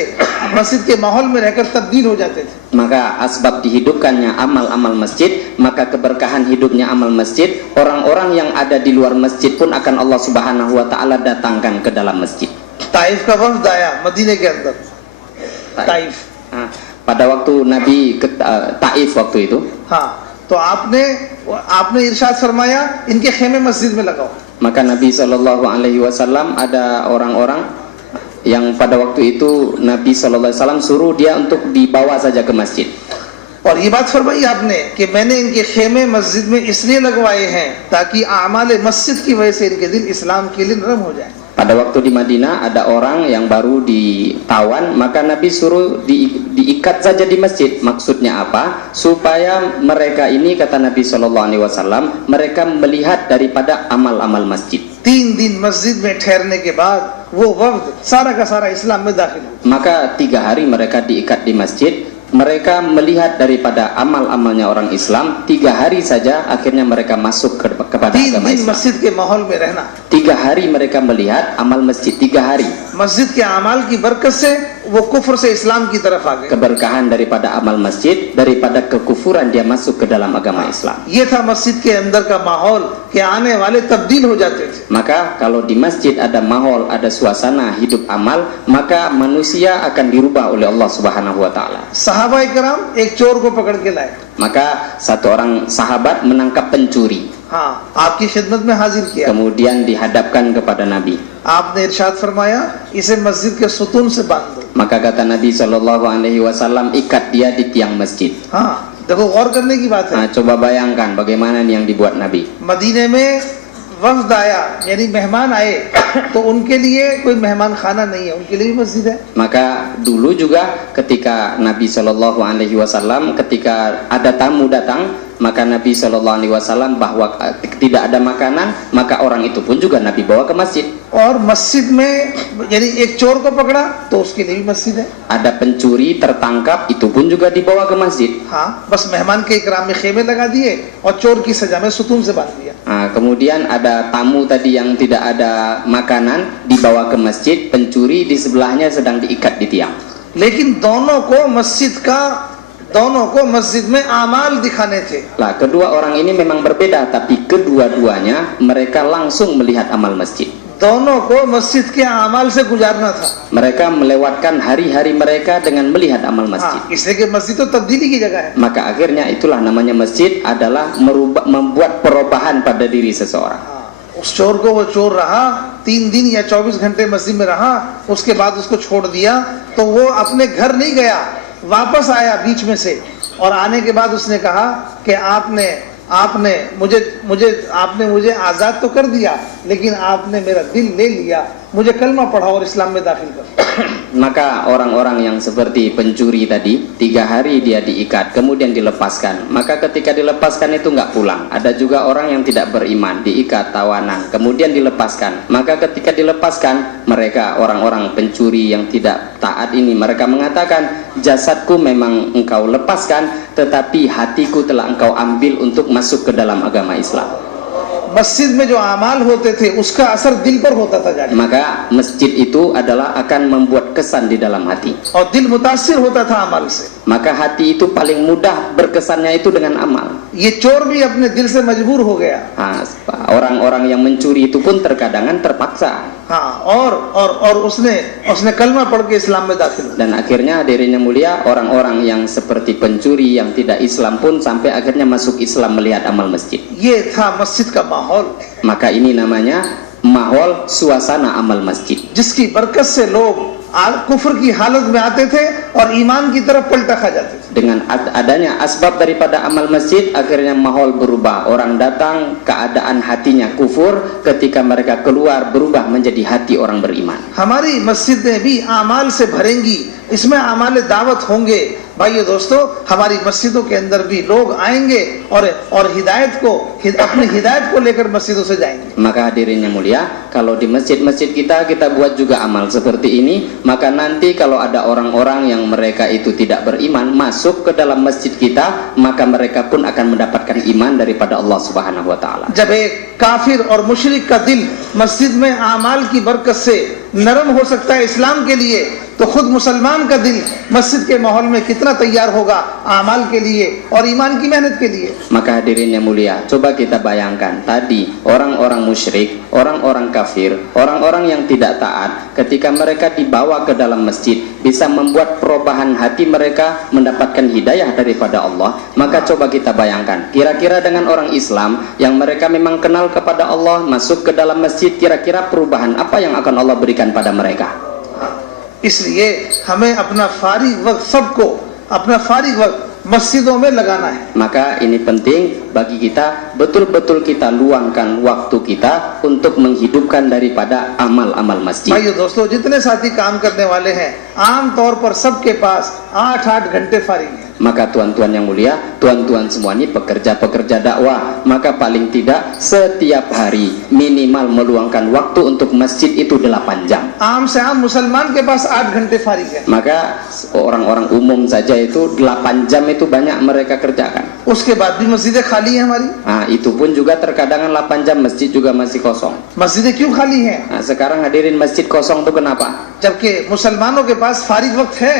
मस्जिद के माहौल में रहकर तब्दील हो जाते थे। Maka asbab dihidupkannya amal-amal masjid, maka keberkahan hidupnya amal masjid, orang-orang yang ada di luar masjid pun akan Allah Subhanahu wa taala datangkan ke dalam masjid. Taif का वफ्द आया मदीने के अंदर, Taif, Nah, pada waktu Nabi ke Taif waktu itu, हाँ, तो आपने इरशाद फरमाया इनके खेमे मस्जिद में लगाओ। maka Nabi Shallallahu Alaihi Wasallam ada orang-orang yang pada waktu itu Nabi Shallallahu Alaihi Wasallam suruh dia untuk dibawa saja ke masjid. और ये बात फरमाई आपने कि मैंने इनके खेमे मस्जिद में इसलिए लगवाए हैं ताकि आमाल मस्जिद की वजह से इनके दिल इस्लाम के लिए नरम हो जाए। Pada waktu di Madinah ada orang yang baru ditawan, maka Nabi suruh diikat saja di masjid. Maksudnya apa? Supaya mereka ini, kata Nabi Shallallahu Alaihi Wasallam, mereka melihat daripada amal-amal masjid. 3 दिन मस्जिद में ठहरने के बाद वो वफ्द सारा का सारा इस्लाम में दाखिल हो। Maka 3 hari mereka diikat di masjid. Mereka melihat daripada amal-amalnya orang Islam. 3 hari saja akhirnya mereka masuk kepada 3 agama दिन Islam. मस्जिद के माहौल में रहना, 3 hari mereka melihat amal masjid. 3 hari मस्जिद के अमाल की बरकत से वो कुफ्र से इस्लाम की तरफ आ गए। keberkahan daripada amal masjid, daripada kekufuran dia masuk ke dalam agama Islam. ये था मस्जिद के अंदर का माहौल कि आने वाले तब्दील हो जाते थे। Maka kalau di masjid ada mahol, ada suasana hidup amal, maka manusia akan dirubah oleh Allah Subhanahu wa taala. सहाबा इकराम एक चोर को पकड़ के लाए, Maka satu orang sahabat menangkap pencuri, हाँ, आपकी खिदमत में हाजिर किया। kemudian dihadapkan kepada Nabi. आपने इरशाद फरमाया इसे मस्जिद के सुतून से बांध दो। Maka kata Nabi Shallallahu Alaihi Wasallam, ikat dia di tiang masjid. हाँ, देखो गौर करने की बात है। Nah, coba bayangkan bagaimana nih yang dibuat Nabi. मदीने में वफ्द आया यानी मेहमान आए तो उनके लिए कोई मेहमान खाना नहीं है, उनके लिए भी मस्जिद है। Maka dulu juga ketika Nabi Shallallahu Alaihi Wasallam ketika ada tamu datang, maka Nabi Shallallahu Alaihi Wasallam bahwa tidak ada makanan, maka orang itu pun juga Nabi bawa ke masjid. और मस्जिद में यानी एक चोर को पकड़ा तो उसके लिए भी मस्जिद है। Ada pencuri tertangkap, itu pun juga dibawa ke masjid. हाँ, बस मेहमान के इकराम में खेमे लगा दिए और चोर की सजा में सुतून से बांध दिया। Kemudian ada tamu tadi yang tidak ada makanan dibawa ke masjid, pencuri di sebelahnya sedang diikat di tiang. लेकिन दोनों को मस्जिद में आमाल दिखाने थे। Lah, kedua orang ini memang berbeda, tapi kedua-duanya mereka langsung melihat amal masjid. दोनों को मस्जिद के आमाल से गुजारना था। Mereka melewatkan hari-hari mereka dengan melihat amal masjid. इसलिए कि मस्जिद तो तब्दीली की जगह है। Maka akhirnya itulah namanya masjid adalah membuat perubahan pada diri seseorang. उस चोर को वो चोर रहा 3 दिन या 24 घंटे मस्जिद में रहा, उसके बाद उसको छोड़ दिया तो वो अपने घर नहीं गया, वापस आया बीच में से, और आने के बाद उसने कहा कि आपने मुझे आजाद तो कर दिया, लेकिन आपने मेरा दिल ले लिया, मुझे कलमा पढ़ा और इस्लाम में दाखिल कर। Maka orang-orang yang seperti pencuri tadi 3 hari dia diikat kemudian dilepaskan. Maka ketika dilepaskan itu nggak pulang. Ada juga orang yang tidak beriman, diikat tawanan kemudian dilepaskan. Maka ketika dilepaskan, mereka orang-orang pencuri yang tidak taat ini, mereka mengatakan, jasadku memang engkau lepaskan, tetapi hatiku telah engkau ambil untuk masuk ke dalam agama Islam. मस्जिद में जो आमाल होते थे उसका असर दिल पर होता था जाके। Maka masjid itu adalah akan membuat kesan di dalam hati. और दिल मुतासिर होता था अमल से। Maka hati itu paling mudah berkesannya itu dengan amal. ये चोर भी अपने दिल से मजबूर हो गया। Orang-orang yang mencuri itu pun terkadang terpaksa. हाँ, और उसने कलमा पढ़ के इस्लाम में दाखिल हुआ। Dan akhirnya hadirin yang mulia, orang-orang yang seperti pencuri yang tidak Islam pun sampai akhirnya masuk Islam melihat amal masjid. ये था मस्जिद का माहौल। Maka ini namanya mahol, suasana amal masjid. जिसकी बरकत से लोग कुफ्र की हालत में आते थे और ईमान की तरफ पलटा खा जाते थे। Dengan adanya asbab daripada amal masjid, akhirnya mahol berubah. Orang datang, keadaan hatinya kufur, ketika mereka keluar berubah menjadi hati orang beriman. हमारी मस्जिदें भी आमाल से भरेंगी, इसमें आमाल दावत होंगे। भाइयों दोस्तों, हमारी मस्जिदों के अंदर भी लोग आएंगे और अपनी हिदायत को लेकर मस्जिदों से जाएंगे। Maka hadirin yang mulia, kalau di masjid-masjid kita buat juga amal seperti ini, maka nanti kalau ada orang-orang yang mereka itu tidak beriman masuk ke dalam masjid kita, maka mereka pun akan mendapatkan iman daripada Allah Subhanahu wa taala. जब एक काफिर और मुशरिक का दिल मस्जिद में आमाल की बरकत से नरम हो सकता है इस्लाम के लिए, तो खुद मुसलमान का दिल मस्जिद के माहौल में कितना तैयार होगा आमाल के लिए और ईमान की मेहनत के लिए। Maka hadirin yang mulia, coba kita bayangkan tadi orang-orang musyrik, orang-orang kafir, orang-orang yang tidak taat, ketika mereka dibawa ke dalam masjid bisa membuat perubahan hati mereka mendapatkan hidayah daripada Allah. Maka coba kita bayangkan, kira-kira dengan orang Islam yang mereka memang kenal kepada Allah masuk ke dalam masjid, kira-kira perubahan apa yang akan Allah berikan pada mereka? इसलिए हमें अपना फारिग वक्त मस्जिदों में लगाना है। Maka ini penting bagi kita, betul-betul kita luangkan waktu kita untuk menghidupkan daripada amal-amal masjid. भाइयों दोस्तों, जितने साथी काम करने वाले हैं, आम तौर पर सबके पास 8-8 घंटे फारिग है। Maka tuan-tuan yang mulia, tuan-tuan semua ini pekerja-pekerja dakwah, maka paling tidak setiap hari minimal meluangkan waktu untuk masjid itu 8 jam. आम से आम मुसलमान के पास 8 घंटे फारिग है। Maka orang-orang umum saja itu 8 jam itu banyak mereka kerjakan. उसके बाद भी मस्जिदें खाली हैं हमारी। Itu pun juga terkadang 8 jam masjid juga masih kosong. मस्जिदें क्यों खाली हैं? Sekarang hadirin masjid kosong itu kenapa? जबकि मुसलमानों के पास फारिग वक्त है।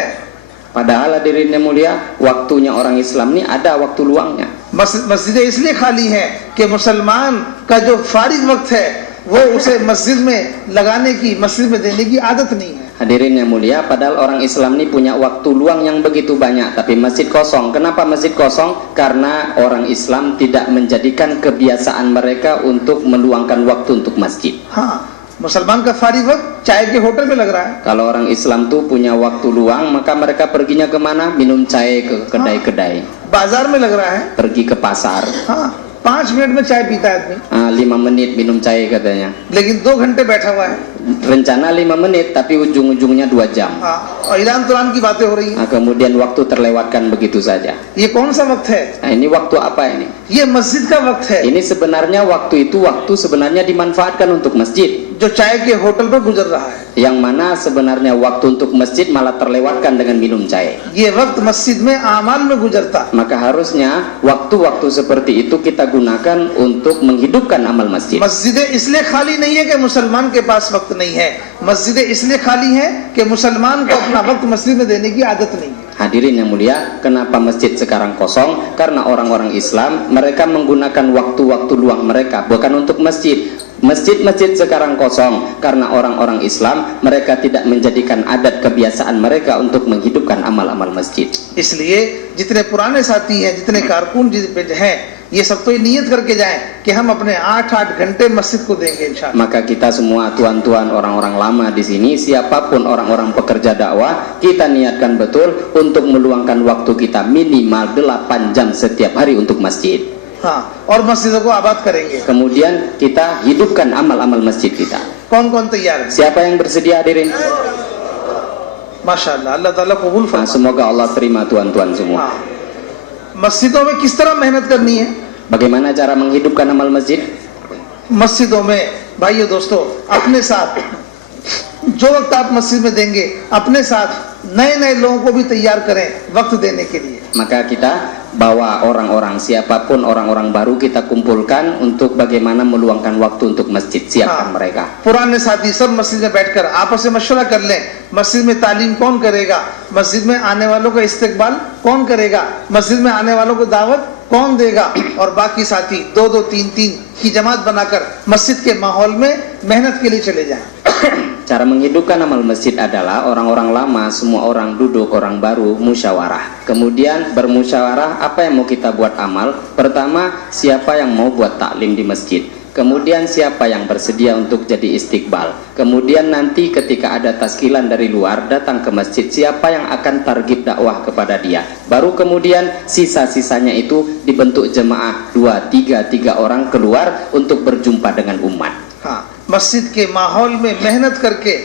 Padahal hadirin yang mulia, waktunya orang Islam ini ada waktu luangnya. मस्जिदें इसलिए खाली हैं कि मुसलमान का जो फारिग वक्त है वो उसे मस्जिद में लगाने की, मस्जिद में देने की आदत नहीं है। Hadirin yang mulia, padahal orang Islam ini punya waktu luang yang begitu banyak, tapi masjid kosong. Kenapa masjid kosong? Karena orang Islam tidak menjadikan kebiasaan mereka untuk meluangkan waktu untuk masjid. मुसलमान का फारिग वक्त चाय के होटल में लग रहा है। Kalau orang Islam tuh punya waktu luang, maka mereka perginya kemana? Minum cair ke kedai-kedai. बाजार में लग रहा है। Pergi ke pasar. 5 मिनट में चाय पीता है आदमी, 5 menit minum cair katanya. लेकिन 2 घंटे बैठा हुआ है। Rencana 5 menit tapi ujung-ujungnya 2 jam. और ईरान तुरान की बातें हो रही हैं। Kemudian waktu terlewatkan begitu saja. ये कौन सा वक्त है? Ini waktu apa ini? ये मस्जिद का वक्त है। Ini sebenarnya waktu itu sebenarnya dimanfaatkan untuk masjid. जो चाय के होटल पर गुजर रहा है, Yang mana sebenarnya waktu untuk masjid malah terlewatkan dengan minum cair. ये वक्त मस्जिद में आमाल में गुजरता। Maka harusnya waktu-waktu seperti itu kita gunakan untuk menghidupkan amal masjid. मस्जिदें इसलिए खाली नहीं है कि मुसलमान के पास वक्त नहीं है, मस्जिदें इसलिए खाली है कि मुसलमान को अपना वक्त मस्जिद में देने की आदत नहीं है। Hadirin yang mulia, kenapa masjid sekarang kosong? Karena orang-orang Islam mereka menggunakan waktu-waktu luang mereka bukan untuk masjid. Masjid-masjid sekarang kosong karena orang-orang Islam mereka tidak menjadikan adat kebiasaan mereka untuk menghidupkan amal-amal masjid. इसलिए जितने पुराने साथी हैं, जितने कारकुन हैं, ये सब तो ये नियत करके जाएं कि हम अपने 8-8 घंटे मस्जिद को देंगे इंशाअल्लाह। Maka kita semua tuan-tuan orang-orang lama di sini, siapapun orang-orang pekerja dakwah, kita niatkan betul untuk meluangkan waktu kita minimal 8 jam setiap hari untuk masjid. हाँ, और मस्जिदों को आबाद करेंगे। Kemudian kita hidupkan amal-amal masjid kita. कौन-कौन तैयार है? Siapa yang bersedia hadirin? माशाअल्लाह, अल्लाह ताला कबूल फरमाए। Semoga Allah terima tuan-tuan semua. हाँ, मस्जिदों में किस तरह मेहनत करनी है? Bagaimana cara menghidupkan amal masjid? मस्जिदों में भाइयों दोस्तों, अपने साथ जो वक्त आप मस्जिद में देंगे, अपने साथ नए-नए लोगों को भी तैयार करें वक्त देने के लिए। Maka kita bawa orang-orang, siapapun orang-orang baru kita kumpulkan untuk bagaimana meluangkan waktu untuk masjid, siapkan mereka. पुराने साथी सब मस्जिद में बैठकर आपस में मशवरा कर लें, मस्जिद में तालीम कौन करेगा, मस्जिद में आने वालों का इस्तकबाल कौन करेगा, मस्जिद में आने वालों को दावत कौन देगा, और बाकी साथी 2-2, 3-3 की जमात बनाकर मस्जिद के माहौल में मेहनत के लिए चले जाएं। Cara menghidupkan amal masjid adalah orang-orang lama, semua orang duduk, orang baru musyawarah. Kemudian bermusyawarah apa yang mau kita buat amal. Pertama, siapa yang mau buat taklim di masjid. Kemudian siapa yang bersedia untuk jadi istiqbal. Kemudian nanti ketika ada taskilan dari luar datang ke masjid, siapa yang akan targib dakwah kepada dia. Baru kemudian sisa-sisanya itu dibentuk jemaah 2-3 orang keluar untuk berjumpa dengan umat. हाँ, मस्जिद के माहौल में मेहनत करके,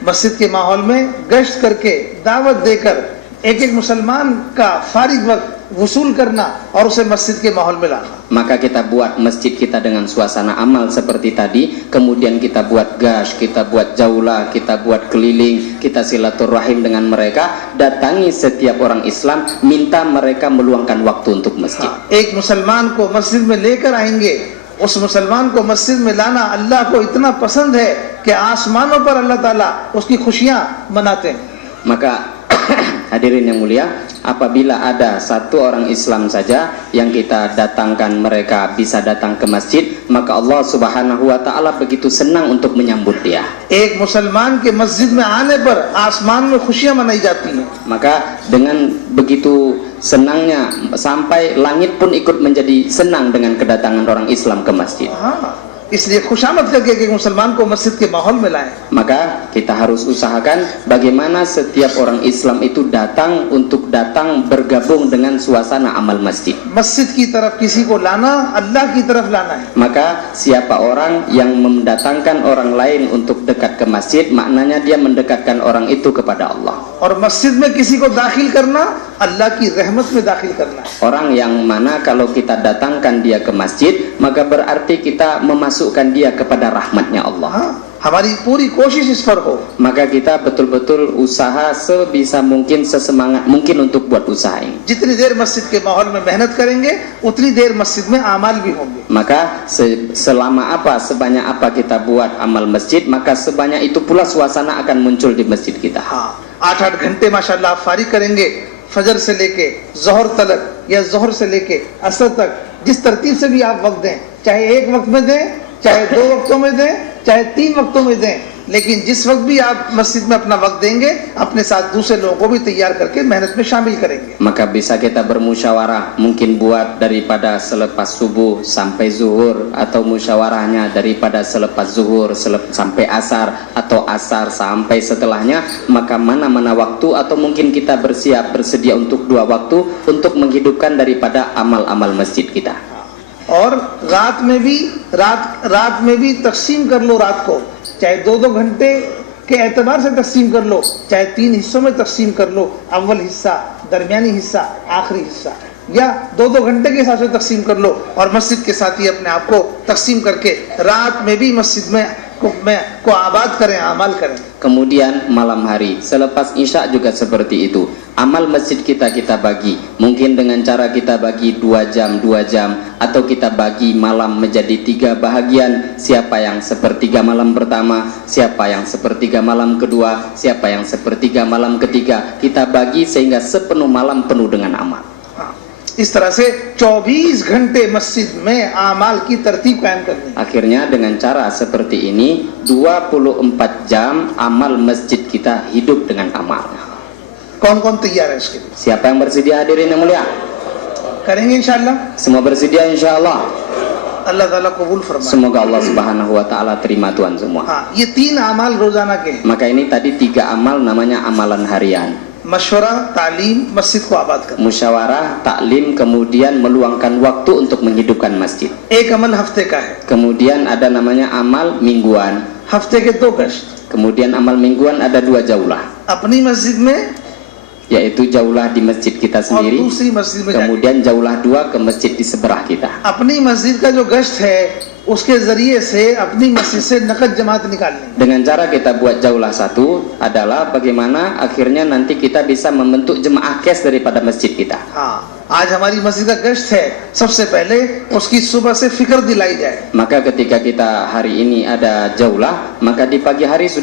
मस्जिद के माहौल में गश्त करके, दावत देकर एक-एक मुसलमान का फारिग वक्त वसूल करना और उसे मस्जिद के माहौल में लाना। Maka kita buat masjid kita dengan suasana amal seperti tadi, kemudian kita buat gas, kita buat jaulah, kita buat keliling, kita silaturahim dengan mereka, datangi setiap orang Islam, minta mereka meluangkan waktu untuk masjid. एक मुसलमान को मस्जिद में लेकर आएंगे, उस मुसलमान को मस्जिद में लाना अल्लाह को इतना पसंद है कि आसमानों पर अल्लाह ताला उसकी खुशियां मनाते हैं। Maka hadirin yang mulia, apabila ada satu orang Islam saja yang kita datangkan, mereka bisa datang ke masjid, maka Allah Subhanahu wa taala begitu senang untuk menyambut dia. एक मुसलमान के मस्जिद में आने पर आसमान में खुशियां मनाई जाती हैं। Maka dengan begitu senangnya sampai langit pun ikut menjadi senang dengan kedatangan orang Islam ke masjid. हाँ, इसलिए खुशामद करके एक मुसलमान को मस्जिद के माहौल में लाएं। Maka kita harus usahakan bagaimana setiap orang Islam itu datang bergabung dengan suasana amal masjid. मस्जिद की तरफ किसी को लाना अल्लाह की तरफ लाना है। Maka siapa orang yang mendatangkan orang lain untuk dekat ke masjid, maknanya dia mendekatkan orang itu kepada Allah. और मस्जिद में किसी को दाखिल करना अल्लाह की रहमत में दाखिल करना है। Orang yang mana kalau kita datangkan dia ke masjid, maka berarti kita memasukkan dia kepada rahmatnya Allah. हाँ, हमारी पूरी कोशिश इस पर हो। Maka kita betul-betul usaha sebisa mungkin, sesemangat mungkin untuk buat usaha ini. जितनी देर मस्जिद के माहौल में मेहनत करेंगे, उतनी देर मस्जिद में आमाल भी होंगे। Maka selama apa, sebanyak apa kita buat amal masjid, maka sebanyak itu pula suasana akan muncul di masjid kita. हाँ, 8-8 घंटे माशाल्लाह आप फारिग करेंगे, फजर से लेके जोहर तक या जोहर से लेके असर तक, जिस तरतीब से भी आप वक्त दें, चाहे एक वक्त में दें, चाहे 2 वक्तों में दें, चाहे 3 वक्तों में दें, लेकिन जिस वक्त भी आप मस्जिद में अपना वक्त देंगे, अपने साथ दूसरे लोगों को भी तैयार करके मेहनत में शामिल करेंगे। Maka bisa kita bermusyawarah, mungkin buat daripada selepas subuh sampai zuhur, atau musyawarahnya daripada selepas zuhur sampai asar, atau asar sampai setelahnya. Maka mana-mana waktu, atau mungkin kita bersedia untuk 2 waktu untuk menghidupkan daripada amal-amal masjid kita. और रात में भी तकसीम कर लो, रात को चाहे 2-2 घंटे के एतबार से तकसीम कर लो, चाहे 3 हिस्सों में तकसीम कर लो, अव्वल हिस्सा, दरमियानी हिस्सा, आखिरी हिस्सा, या 2-2 घंटे के हिसाब से तकसीम कर लो और मस्जिद के साथ ही अपने आप को तकसीम करके रात में भी मस्जिद में को आबाद करें, amal करें. Kemudian malam hari selepas isya juga seperti itu. Amal masjid kita bagi. Mungkin dengan cara kita bagi 2 jam atau kita bagi malam menjadi 3 bahagian. Siapa yang sepertiga malam pertama, siapa yang sepertiga malam kedua, siapa yang sepertiga malam ketiga. Kita bagi sehingga sepenuh malam penuh dengan amal. इस तरह से 24 घंटे मस्जिद में आमाल की तरतीब कायम करनी. Akhirnya dengan cara seperti ini 24 jam amal masjid kita hidup dengan amal. कौन-कौन तैयार है इसके लिए? Siapa yang bersedia hadirin yang mulia? करेंगे इंशाअल्लाह. Semua bersedia insyaallah. अल्लाह ताला कबूल फरमाए. Semoga Allah Subhanahu wa taala terima tuan semua. हाँ, ये 3 amal रोजाना के हैं. Maka ini tadi 3 amal namanya amalan harian. मशवरा, तालीम, मस्जिद को आबाद करना. Musyawarah, taklim, kemudian meluangkan waktu untuk menghidupkan masjid. एक अमल हफ्ते का है. Kemudian ada namanya amal mingguan. हफ्ते के 2 गश्त. Kemudian amal mingguan ada 2 jaulah, अपनी मस्जिद में yaitu jaulah di masjid kita और sendiri. दूसरी मस्जिद में जाके. Kemudian jaulah 2 ke masjid di sebelah kita. अपनी मस्जिद का जो गश्त है उसके जरिए से अपनी मस्जिद से नकद जमात निकालनी. Dengan cara kita buat jaulah 1 adalah bagaimana akhirnya nanti kita bisa membentuk jemaah kes daripada masjid kita. हाँ, आज हमारी मस्जिद का गश्त है, सबसे पहले उसकी सुबह से फिक्र दिलाई जाए. Maka ketika kita hari ini ada jaulah, maka di pagi hari sudah